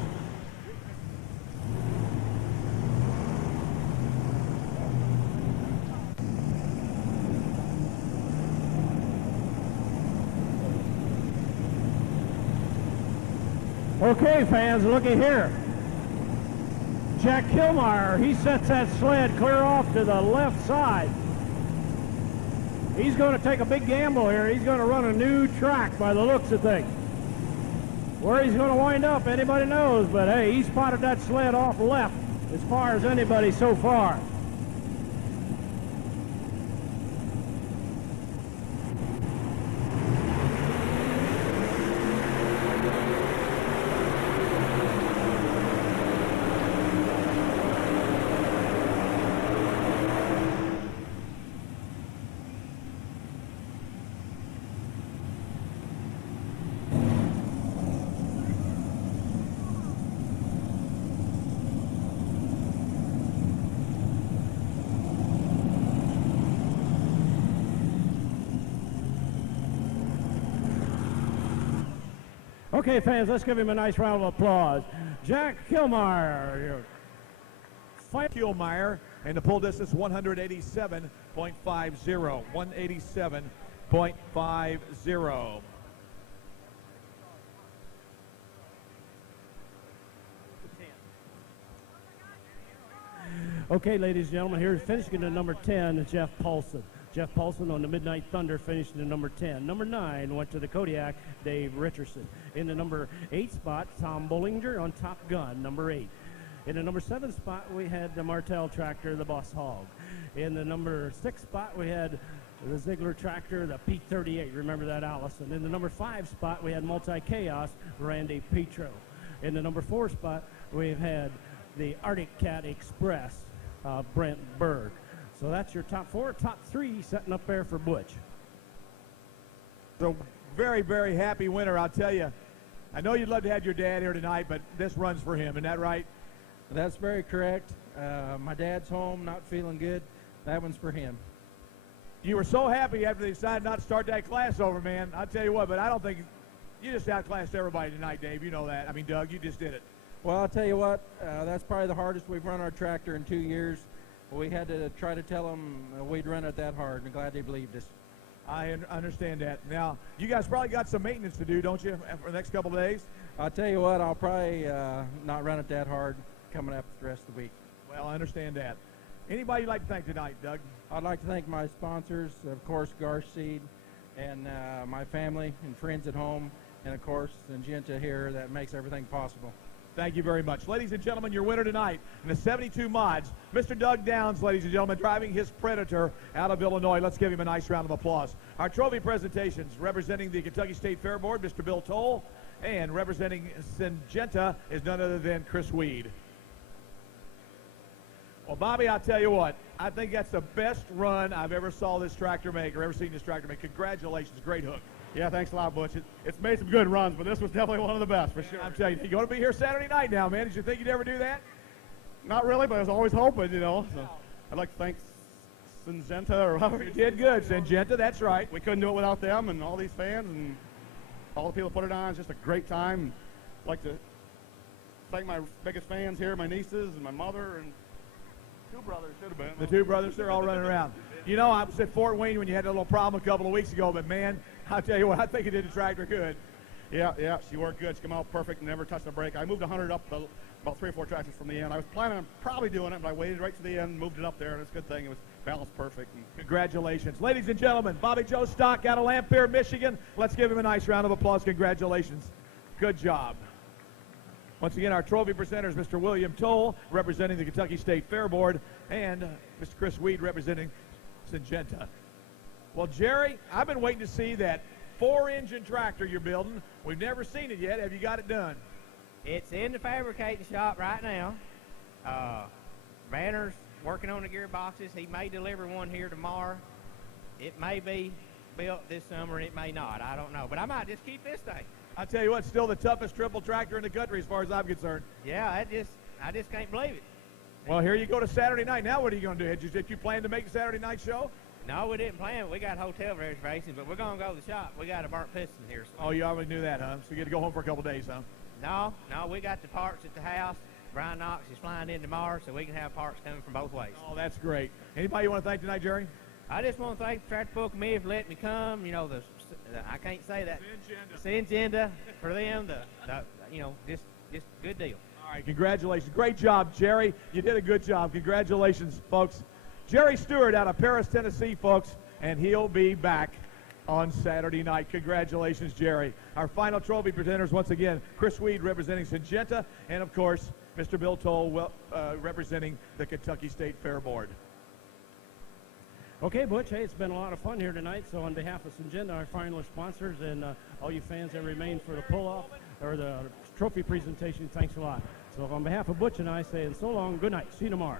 Okay, fans, looky here. Jack Kielmeyer, he sets that sled clear off to the left side. He's going to take a big gamble here. He's going to run a new track by the looks of things. Where he's going to wind up, anybody knows, but hey, he spotted that sled off left as far as anybody so far. Okay, fans, let's give him a nice round of applause. Jack Kielmeyer. Kielmeyer, and the pull distance 187.50. 187.50. Okay, ladies and gentlemen, here's finishing at number 10, Jeff Paulson. Jeff Paulson on the Midnight Thunder finished in number 10. Number 9 went to the Kodiak, Dave Richardson. In the number 8 spot, Tom Bollinger on Top Gun, number 8. In the number 7 spot, we had the Martel tractor, the Boss Hog. In the number 6 spot, we had the Ziegler tractor, the P38. Remember that, Allison. In the number 5 spot, we had Multi-Chaos, Randy Petro. In the number 4 spot, we've had the Arctic Cat Express, Brent Berg. So that's your top 4. Top 3 setting up there for Butch. So very, very happy winner, I'll tell you. I know you'd love to have your dad here tonight, but this runs for him. Isn't that right? That's very correct. My dad's home, not feeling good. That one's for him. You were so happy after they decided not to start that class over, man. I'll tell you what, but I don't think you just outclassed everybody tonight, Dave. You know that. I mean, Doug, you just did it. Well, I'll tell you what, that's probably the hardest we've run our tractor in 2 years. We had to try to tell them we'd run it that hard, and glad they believed us. I understand that. Now, you guys probably got some maintenance to do, don't you, for the next couple of days? I'll tell you what, I'll probably not run it that hard coming up the rest of the week. Well, I understand that. Anybody you'd like to thank tonight, Doug? I'd like to thank my sponsors, of course, Garseed, and my family and friends at home, and of course, Syngenta here that makes everything possible. Thank you very much. Ladies and gentlemen, your winner tonight in the 72 mods, Mr. Doug Downs, ladies and gentlemen, driving his Predator out of Illinois. Let's give him a nice round of applause. Our trophy presentations, representing the Kentucky State Fair Board, Mr. Bill Toll, and representing Syngenta is none other than Chris Weed. Well, Bobby, I'll tell you what, I think that's the best run I've ever saw this tractor make or ever seen this tractor make. Congratulations, great hook. Yeah, thanks a lot, Butch. It's made some good runs, but this was definitely one of the best, for sure. I'm telling you, you're going to be here Saturday night now, man. Did you think you'd ever do that? Not really, but I was always hoping, you know. So I'd like to thank Syngenta, or however you did good, Syngenta, that's right. We couldn't do it without them and all these fans and all the people that put it on. It's just a great time. I'd like to thank my biggest fans here, my nieces and my mother, and two brothers should have been. The two brothers, they're all running around. You know, I was at Fort Wayne when you had a little problem a couple of weeks ago, but man, I'll tell you what, I think you did the tractor good. Yeah, she worked good. She came out perfect and never touched a brake. I moved 100 up about 3 or 4 tractors from the end. I was planning on probably doing it, but I waited right to the end, moved it up there, and it's a good thing. It was balanced perfect. Congratulations. Ladies and gentlemen, Bobby Joe Stock out of Lampere, Michigan. Let's give him a nice round of applause. Congratulations. Good job. Once again, our trophy presenters, Mr. William Toll, representing the Kentucky State Fair Board, and Mr. Chris Weed, representing Syngenta. Well, Jerry, I've been waiting to see that 4-engine tractor you're building. We've never seen it yet. Have you got it done? It's in the fabricating shop right now. Banner's working on the gearboxes. He may deliver one here tomorrow. It may be built this summer, and it may not. I don't know. But I might just keep this thing. I tell you what, still the toughest triple tractor in the country as far as I'm concerned. Yeah, I just can't believe it. Well, here you go to Saturday night. Now what are you going to do? Did you plan to make the Saturday night show? No, we didn't plan it. We got hotel reservations, but we're going to go to the shop. We got a burnt piston here. So. Oh, you already knew that, huh? So you get to go home for a couple days, huh? No, we got the parts at the house. Brian Knox is flying in tomorrow, so we can have parts coming from both ways. Oh, that's great. Anybody you want to thank tonight, Jerry? I just want to thank the Tractor Pull Committee for letting me come. You know, I can't say that. Syngenta for them. Just good deal. All right, congratulations. Great job, Jerry. You did a good job. Congratulations, folks. Jerry Stewart out of Paris, Tennessee, folks, and he'll be back on Saturday night. Congratulations, Jerry. Our final trophy presenters, once again, Chris Weed representing Syngenta, and, of course, Mr. Bill Toll representing the Kentucky State Fair Board. Okay, Butch, hey, it's been a lot of fun here tonight. So on behalf of Syngenta, our finalist sponsors, and all you fans that remain for the pull-off or the trophy presentation, thanks a lot. So on behalf of Butch and I, saying so long, good night. See you tomorrow.